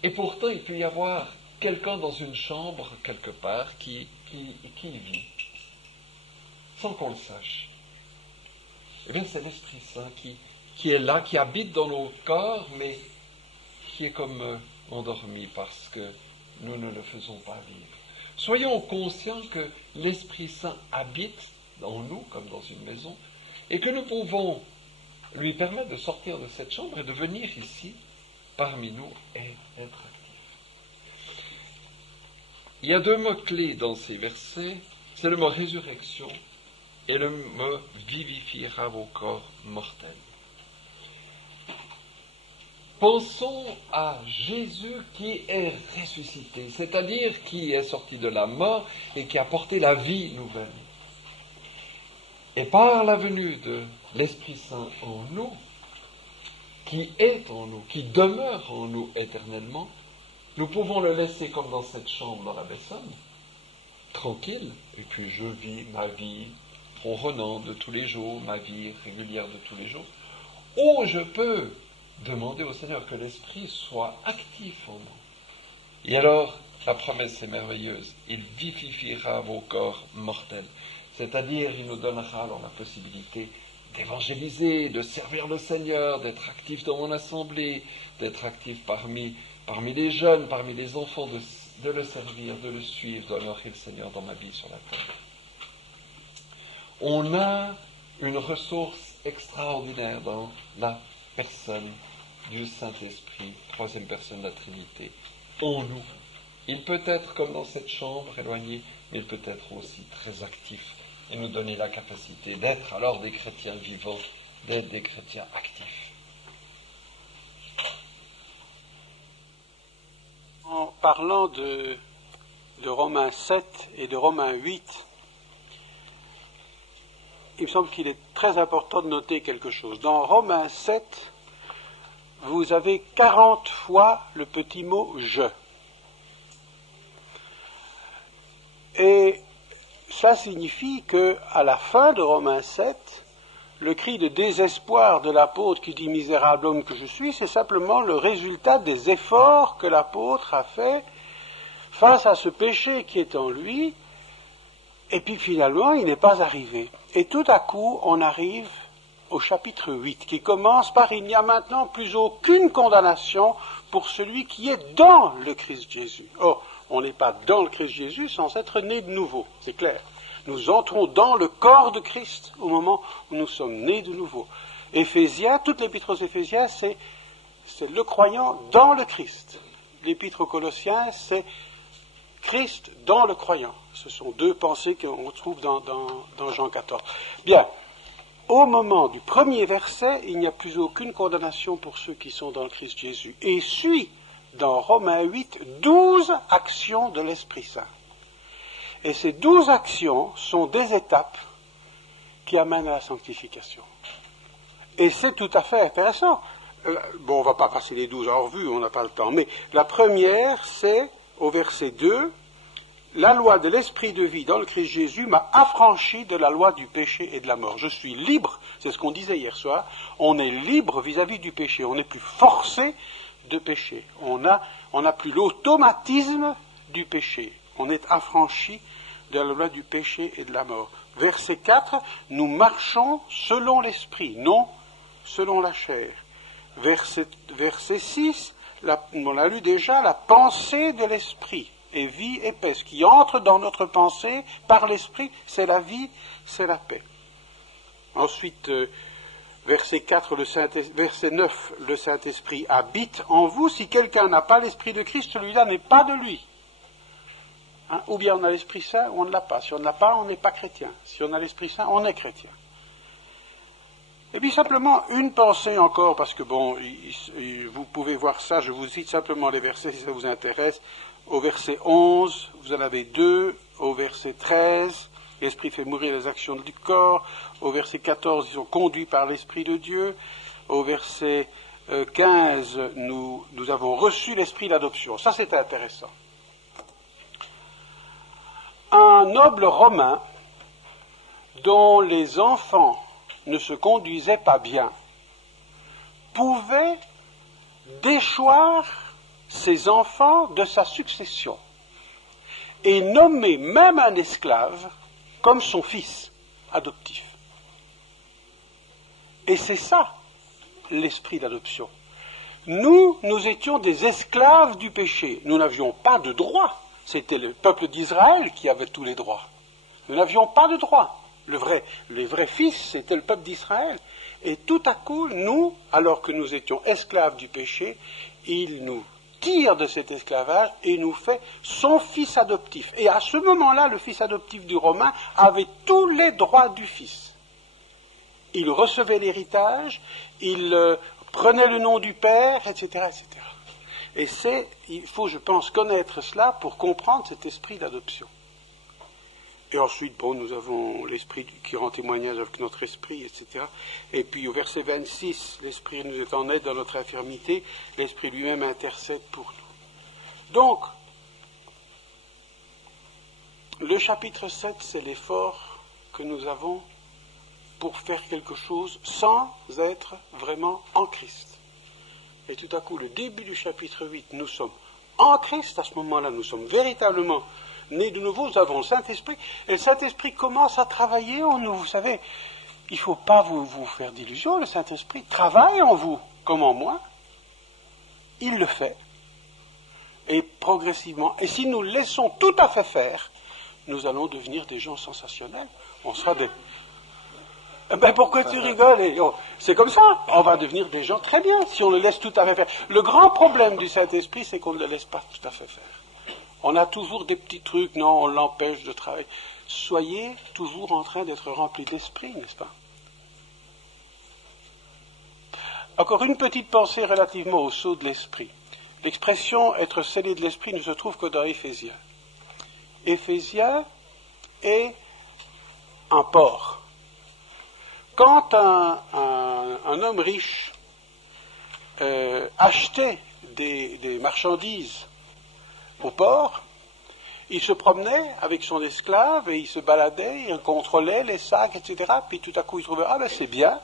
et pourtant il peut y avoir quelqu'un dans une chambre, quelque part, qui y vit, sans qu'on le sache. Eh bien, c'est l'Esprit Saint qui est là, qui habite dans nos corps, mais qui est comme endormi parce que nous ne le faisons pas vivre. Soyons conscients que l'Esprit Saint habite dans nous, comme dans une maison, et que nous pouvons lui permettre de sortir de cette chambre et de venir ici, parmi nous, et être actif. Il y a deux mots-clés dans ces versets, c'est le mot résurrection et le mot vivifiera vos corps mortels. Pensons à Jésus qui est ressuscité, c'est-à-dire qui est sorti de la mort et qui a porté la vie nouvelle. Et par la venue de l'Esprit Saint en nous, qui est en nous, qui demeure en nous éternellement, nous pouvons le laisser comme dans cette chambre dans la Bessonne, tranquille, et puis je vis ma vie ronronnante de tous les jours, ma vie régulière de tous les jours, ou je peux demander au Seigneur que l'Esprit soit actif en moi. Et alors, la promesse est merveilleuse, il vivifiera vos corps mortels. C'est-à-dire, il nous donnera alors la possibilité d'évangéliser, de servir le Seigneur, d'être actif dans mon assemblée, d'être actif parmi les jeunes, parmi les enfants, de le servir, de le suivre, d'honorer le Seigneur dans ma vie sur la terre. On a une ressource extraordinaire dans la personne du Saint-Esprit, troisième personne de la Trinité, en nous. Il peut être comme dans cette chambre éloignée, mais il peut être aussi très actif et nous donner la capacité d'être alors des chrétiens vivants, d'être des chrétiens actifs. En parlant de Romains 7 et de Romains 8, il me semble qu'il est très important de noter quelque chose. Dans Romains 7, vous avez 40 fois le petit mot « je ». Et ça signifie qu'à la fin de Romains 7, le cri de désespoir de l'apôtre qui dit « misérable homme que je suis », c'est simplement le résultat des efforts que l'apôtre a fait face à ce péché qui est en lui, et puis finalement il n'est pas arrivé. Et tout à coup, on arrive au chapitre 8, qui commence par « Il n'y a maintenant plus aucune condamnation pour celui qui est dans le Christ Jésus ». Or, on n'est pas dans le Christ Jésus sans être né de nouveau, c'est clair. Nous entrons dans le corps de Christ au moment où nous sommes nés de nouveau. Éphésiens, toute l'épître aux Éphésiens, c'est le croyant dans le Christ. L'épître aux Colossiens, c'est Christ dans le croyant. Ce sont deux pensées qu'on trouve dans Jean 14. Bien, au moment du premier verset, il n'y a plus aucune condamnation pour ceux qui sont dans le Christ Jésus. Et suit, dans Romains 8, 12 actions de l'Esprit Saint. Et ces 12 actions sont des étapes qui amènent à la sanctification. Et c'est tout à fait intéressant. Bon, on ne va pas passer les 12 en revue, on n'a pas le temps. Mais la première, c'est, au verset 2, « La loi de l'esprit de vie dans le Christ Jésus m'a affranchi de la loi du péché et de la mort. » Je suis libre, c'est ce qu'on disait hier soir, on est libre vis-à-vis du péché, on n'est plus forcé de pécher. On n'a plus l'automatisme du péché. On est affranchi de la loi du péché et de la mort. Verset 4, nous marchons selon l'esprit, non selon la chair. Verset 6, on l'a lu déjà, la pensée de l'esprit est vie et paix. Ce qui entre dans notre pensée par l'esprit, c'est la vie, c'est la paix. Ensuite, verset 9, le Saint-Esprit habite en vous. Si quelqu'un n'a pas l'Esprit de Christ, celui-là n'est pas de lui. Hein? Ou bien on a l'Esprit Saint ou on ne l'a pas. Si on ne l'a pas, on n'est pas chrétien. Si on a l'Esprit Saint, on est chrétien. Et puis simplement une pensée encore, parce que bon, vous pouvez voir ça, je vous cite simplement les versets si ça vous intéresse. Au verset 11, vous en avez 2, au verset 13, l'Esprit fait mourir les actions du corps, au verset 14, ils sont conduits par l'Esprit de Dieu, au verset 15, nous avons reçu l'Esprit d'adoption. Ça c'est intéressant. Un noble romain dont les enfants ne se conduisait pas bien, pouvait déchoir ses enfants de sa succession et nommer même un esclave comme son fils adoptif. Et c'est ça, l'esprit d'adoption. Nous étions des esclaves du péché. Nous n'avions pas de droits. C'était le peuple d'Israël qui avait tous les droits. Nous n'avions pas de droits. Les vrais fils, c'était le peuple d'Israël. Et tout à coup, nous, alors que nous étions esclaves du péché, il nous tire de cet esclavage et nous fait son fils adoptif. Et à ce moment-là, le fils adoptif du Romain avait tous les droits du fils. Il recevait l'héritage, il prenait le nom du père, etc., etc. Et il faut, je pense, connaître cela pour comprendre cet esprit d'adoption. Et ensuite, bon, nous avons l'Esprit qui rend témoignage avec notre esprit, etc. Et puis au verset 26, l'Esprit nous est en aide dans notre infirmité, l'Esprit lui-même intercède pour nous. Donc, le chapitre 7, c'est l'effort que nous avons pour faire quelque chose sans être vraiment en Christ. Et tout à coup, le début du chapitre 8, nous sommes en Christ, à ce moment-là, nous sommes véritablement nés de nouveau, nous avons le Saint-Esprit, et le Saint-Esprit commence à travailler en nous. Vous savez, il ne faut pas vous faire d'illusions, le Saint-Esprit travaille en vous, comme en moi. Il le fait. Et progressivement, et si nous le laissons tout à fait faire, nous allons devenir des gens sensationnels. On sera des... Ben pourquoi tu rigoles? C'est comme ça, on va devenir des gens très bien, si on le laisse tout à fait faire. Le grand problème du Saint-Esprit, c'est qu'on ne le laisse pas tout à fait faire. On a toujours des petits trucs, non, on l'empêche de travailler. Soyez toujours en train d'être remplis d'esprit, n'est-ce pas? Encore une petite pensée relativement au sceau de l'esprit. L'expression être scellé de l'esprit ne se trouve que dans Éphésiens. Éphésiens est un port. Quand un homme riche achetait des marchandises au port, il se promenait avec son esclave et il se baladait, il contrôlait les sacs, etc. Puis tout à coup il trouvait, ah ben c'est bien.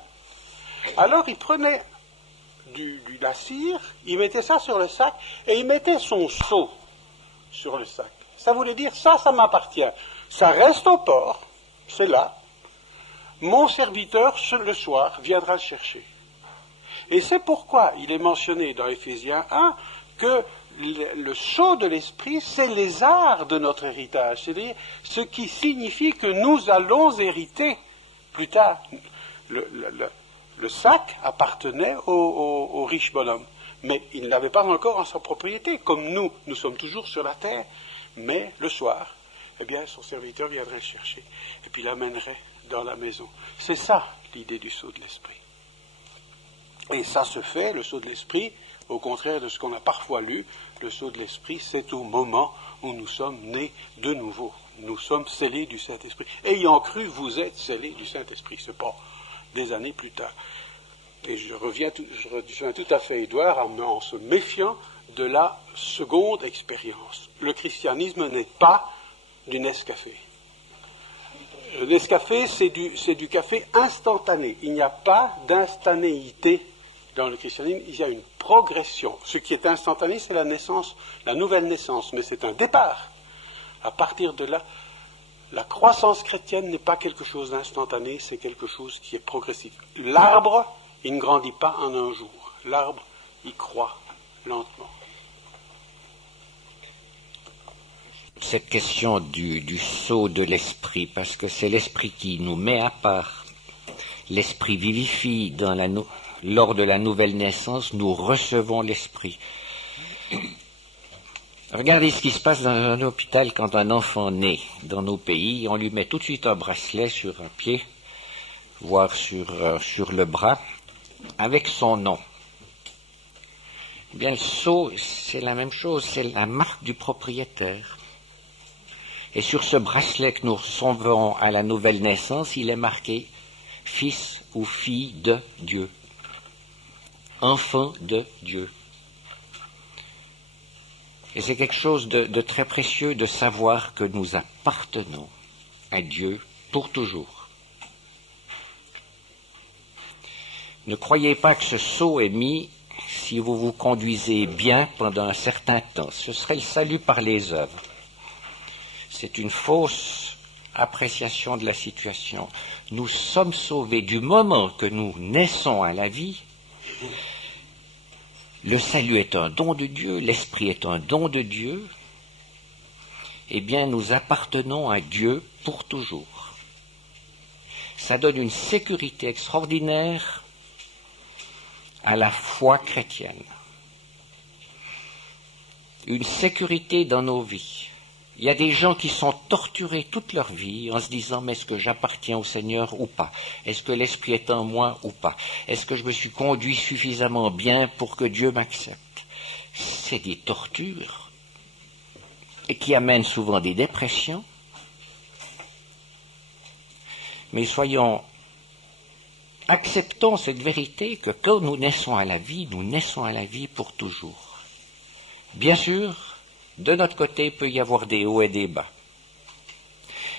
Alors il prenait la cire, il mettait ça sur le sac et il mettait son sceau sur le sac. Ça voulait dire, ça m'appartient. Ça reste au port, c'est là. Mon serviteur, le soir, viendra le chercher. Et c'est pourquoi il est mentionné dans Éphésiens 1 que le sceau de l'esprit, c'est les arts de notre héritage, c'est-à-dire ce qui signifie que nous allons hériter plus tard. Le sac appartenait au riche bonhomme, mais il ne l'avait pas encore en sa propriété, comme nous sommes toujours sur la terre, mais le soir, eh bien, son serviteur viendrait le chercher, et puis l'amènerait dans la maison. C'est ça l'idée du sceau de l'esprit. Et ça se fait, le sceau de l'esprit, au contraire de ce qu'on a parfois lu, le sceau de l'esprit, c'est au moment où nous sommes nés de nouveau. Nous sommes scellés du Saint-Esprit. Ayant cru, vous êtes scellés du Saint-Esprit. Ce n'est pas des années plus tard. Et je reviens tout à fait, Édouard, en se méfiant de la seconde expérience. Le christianisme n'est pas du Nescafé. Le Nescafé, c'est du café instantané. Il n'y a pas d'instantanéité dans le christianisme, il y a une progression. Ce qui est instantané, c'est la naissance, la nouvelle naissance, mais c'est un départ. À partir de là, la croissance chrétienne n'est pas quelque chose d'instantané, c'est quelque chose qui est progressif. L'arbre, il ne grandit pas en un jour. L'arbre, il croît lentement. Cette question du sceau de l'esprit, parce que c'est l'esprit qui nous met à part. L'esprit vivifie lors de la nouvelle naissance, nous recevons l'esprit. Regardez ce qui se passe dans un hôpital quand un enfant naît dans nos pays. On lui met tout de suite un bracelet sur un pied, voire sur le bras, avec son nom. Eh bien, le sceau, c'est la même chose, c'est la marque du propriétaire. Et sur ce bracelet que nous recevons à la nouvelle naissance, il est marqué « Fils ou fille de Dieu »,« Enfant de Dieu ». Et c'est quelque chose de très précieux de savoir que nous appartenons à Dieu pour toujours. Ne croyez pas que ce sceau est mis si vous vous conduisez bien pendant un certain temps. Ce serait le salut par les œuvres. C'est une fausse appréciation de la situation. Nous sommes sauvés du moment que nous naissons à la vie. Le salut est un don de Dieu, l'esprit est un don de Dieu. Eh bien, nous appartenons à Dieu pour toujours. Ça donne une sécurité extraordinaire à la foi chrétienne. Une sécurité dans nos vies. Il y a des gens qui sont torturés toute leur vie en se disant « mais est-ce que j'appartiens au Seigneur ou pas? Est-ce que l'Esprit est en moi ou pas? Est-ce que je me suis conduit suffisamment bien pour que Dieu m'accepte ?» C'est des tortures et qui amènent souvent des dépressions. Mais acceptons cette vérité que quand nous naissons à la vie, nous naissons à la vie pour toujours. Bien sûr, de notre côté, il peut y avoir des hauts et des bas.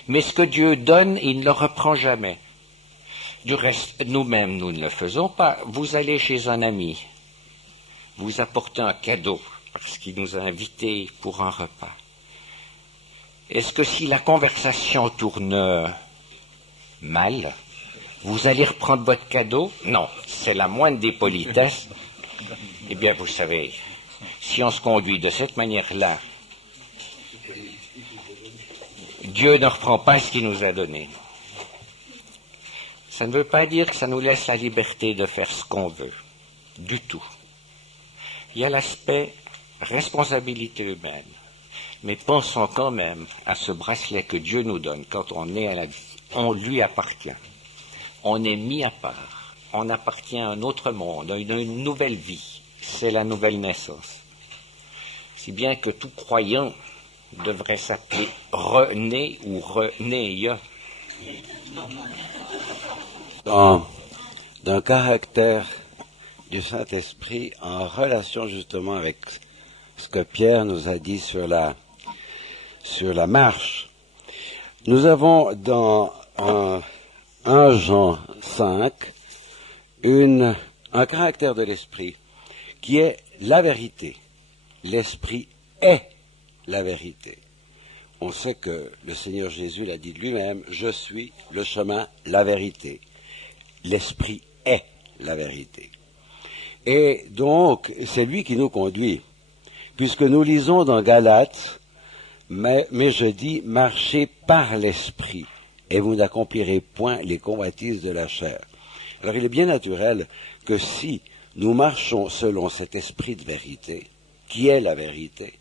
Mais ce que Dieu donne, il ne le reprend jamais. Du reste, nous-mêmes, nous ne le faisons pas. Vous allez chez un ami, vous apportez un cadeau, parce qu'il nous a invités pour un repas. Est-ce que si la conversation tourne mal, vous allez reprendre votre cadeau? Non, c'est la moindre des politesses. Eh bien, vous savez, si on se conduit de cette manière-là, Dieu ne reprend pas ce qu'il nous a donné. Ça ne veut pas dire que ça nous laisse la liberté de faire ce qu'on veut, du tout. Il y a l'aspect responsabilité humaine, mais pensons quand même à ce bracelet que Dieu nous donne quand on est à la vie. On lui appartient. On est mis à part. On appartient à un autre monde, à une nouvelle vie. C'est la nouvelle naissance. Si bien que tout croyant devrait s'appeler René ou Renéa. D'un caractère du Saint-Esprit en relation justement avec ce que Pierre nous a dit sur la marche. Nous avons dans 1 Jean 5 un caractère de l'Esprit qui est la vérité. L'Esprit est la vérité. On sait que le Seigneur Jésus l'a dit de lui-même, « Je suis le chemin, la vérité ». L'Esprit est la vérité. Et donc, c'est lui qui nous conduit, puisque nous lisons dans Galates, mais je dis, marchez par l'Esprit, et vous n'accomplirez point les convoitises de la chair. Alors il est bien naturel que si nous marchons selon cet esprit de vérité, qui est la vérité,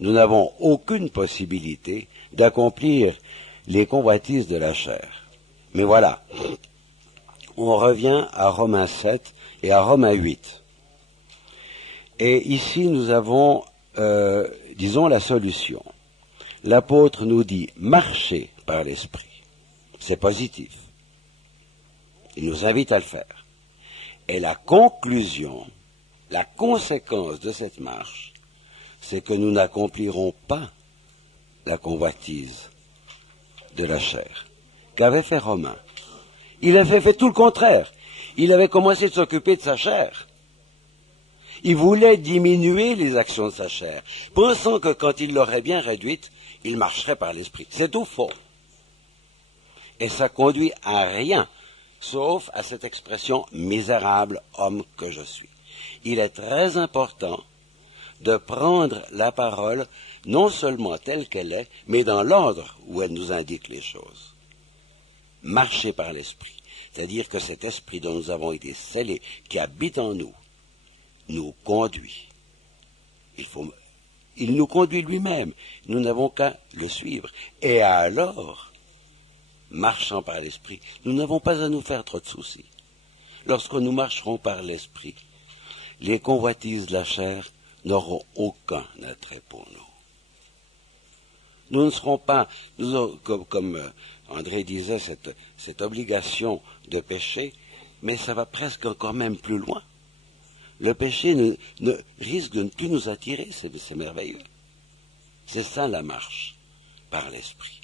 nous n'avons aucune possibilité d'accomplir les convoitises de la chair. Mais voilà, on revient à Romains 7 et à Romains 8. Et ici, nous avons, disons, la solution. L'apôtre nous dit, marchez par l'Esprit. C'est positif. Il nous invite à le faire. Et la conclusion, la conséquence de cette marche, c'est que nous n'accomplirons pas la convoitise de la chair. Qu'avait fait Romain? Il avait fait tout le contraire. Il avait commencé de s'occuper de sa chair. Il voulait diminuer les actions de sa chair, pensant que quand il l'aurait bien réduite, il marcherait par l'esprit. C'est tout faux. Et ça conduit à rien, sauf à cette expression « misérable homme que je suis ». Il est très important de prendre la parole non seulement telle qu'elle est, mais dans l'ordre où elle nous indique les choses. Marcher par l'esprit, c'est-à-dire que cet esprit dont nous avons été scellés, qui habite en nous, nous conduit. Il nous conduit lui-même, nous n'avons qu'à le suivre. Et alors, marchant par l'esprit, nous n'avons pas à nous faire trop de soucis. Lorsque nous marcherons par l'esprit, les convoitises de la chair n'auront aucun attrait pour nous. Nous ne serons pas, comme André disait, cette obligation de pécher, mais ça va presque encore même plus loin. Le péché risque de ne plus nous attirer, c'est merveilleux. C'est ça la marche par l'esprit.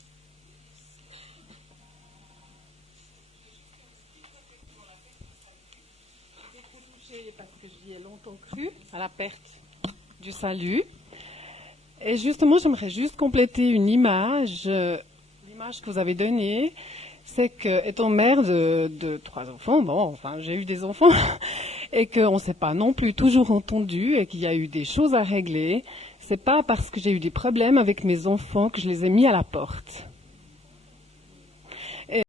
Parce que j'y ai longtemps cru à la perte du salut. Et justement, j'aimerais juste compléter une image. L'image que vous avez donnée, c'est que, étant mère de 3 enfants, j'ai eu des enfants, et qu'on ne s'est pas non plus toujours entendu, et qu'il y a eu des choses à régler. C'est pas parce que j'ai eu des problèmes avec mes enfants que je les ai mis à la porte.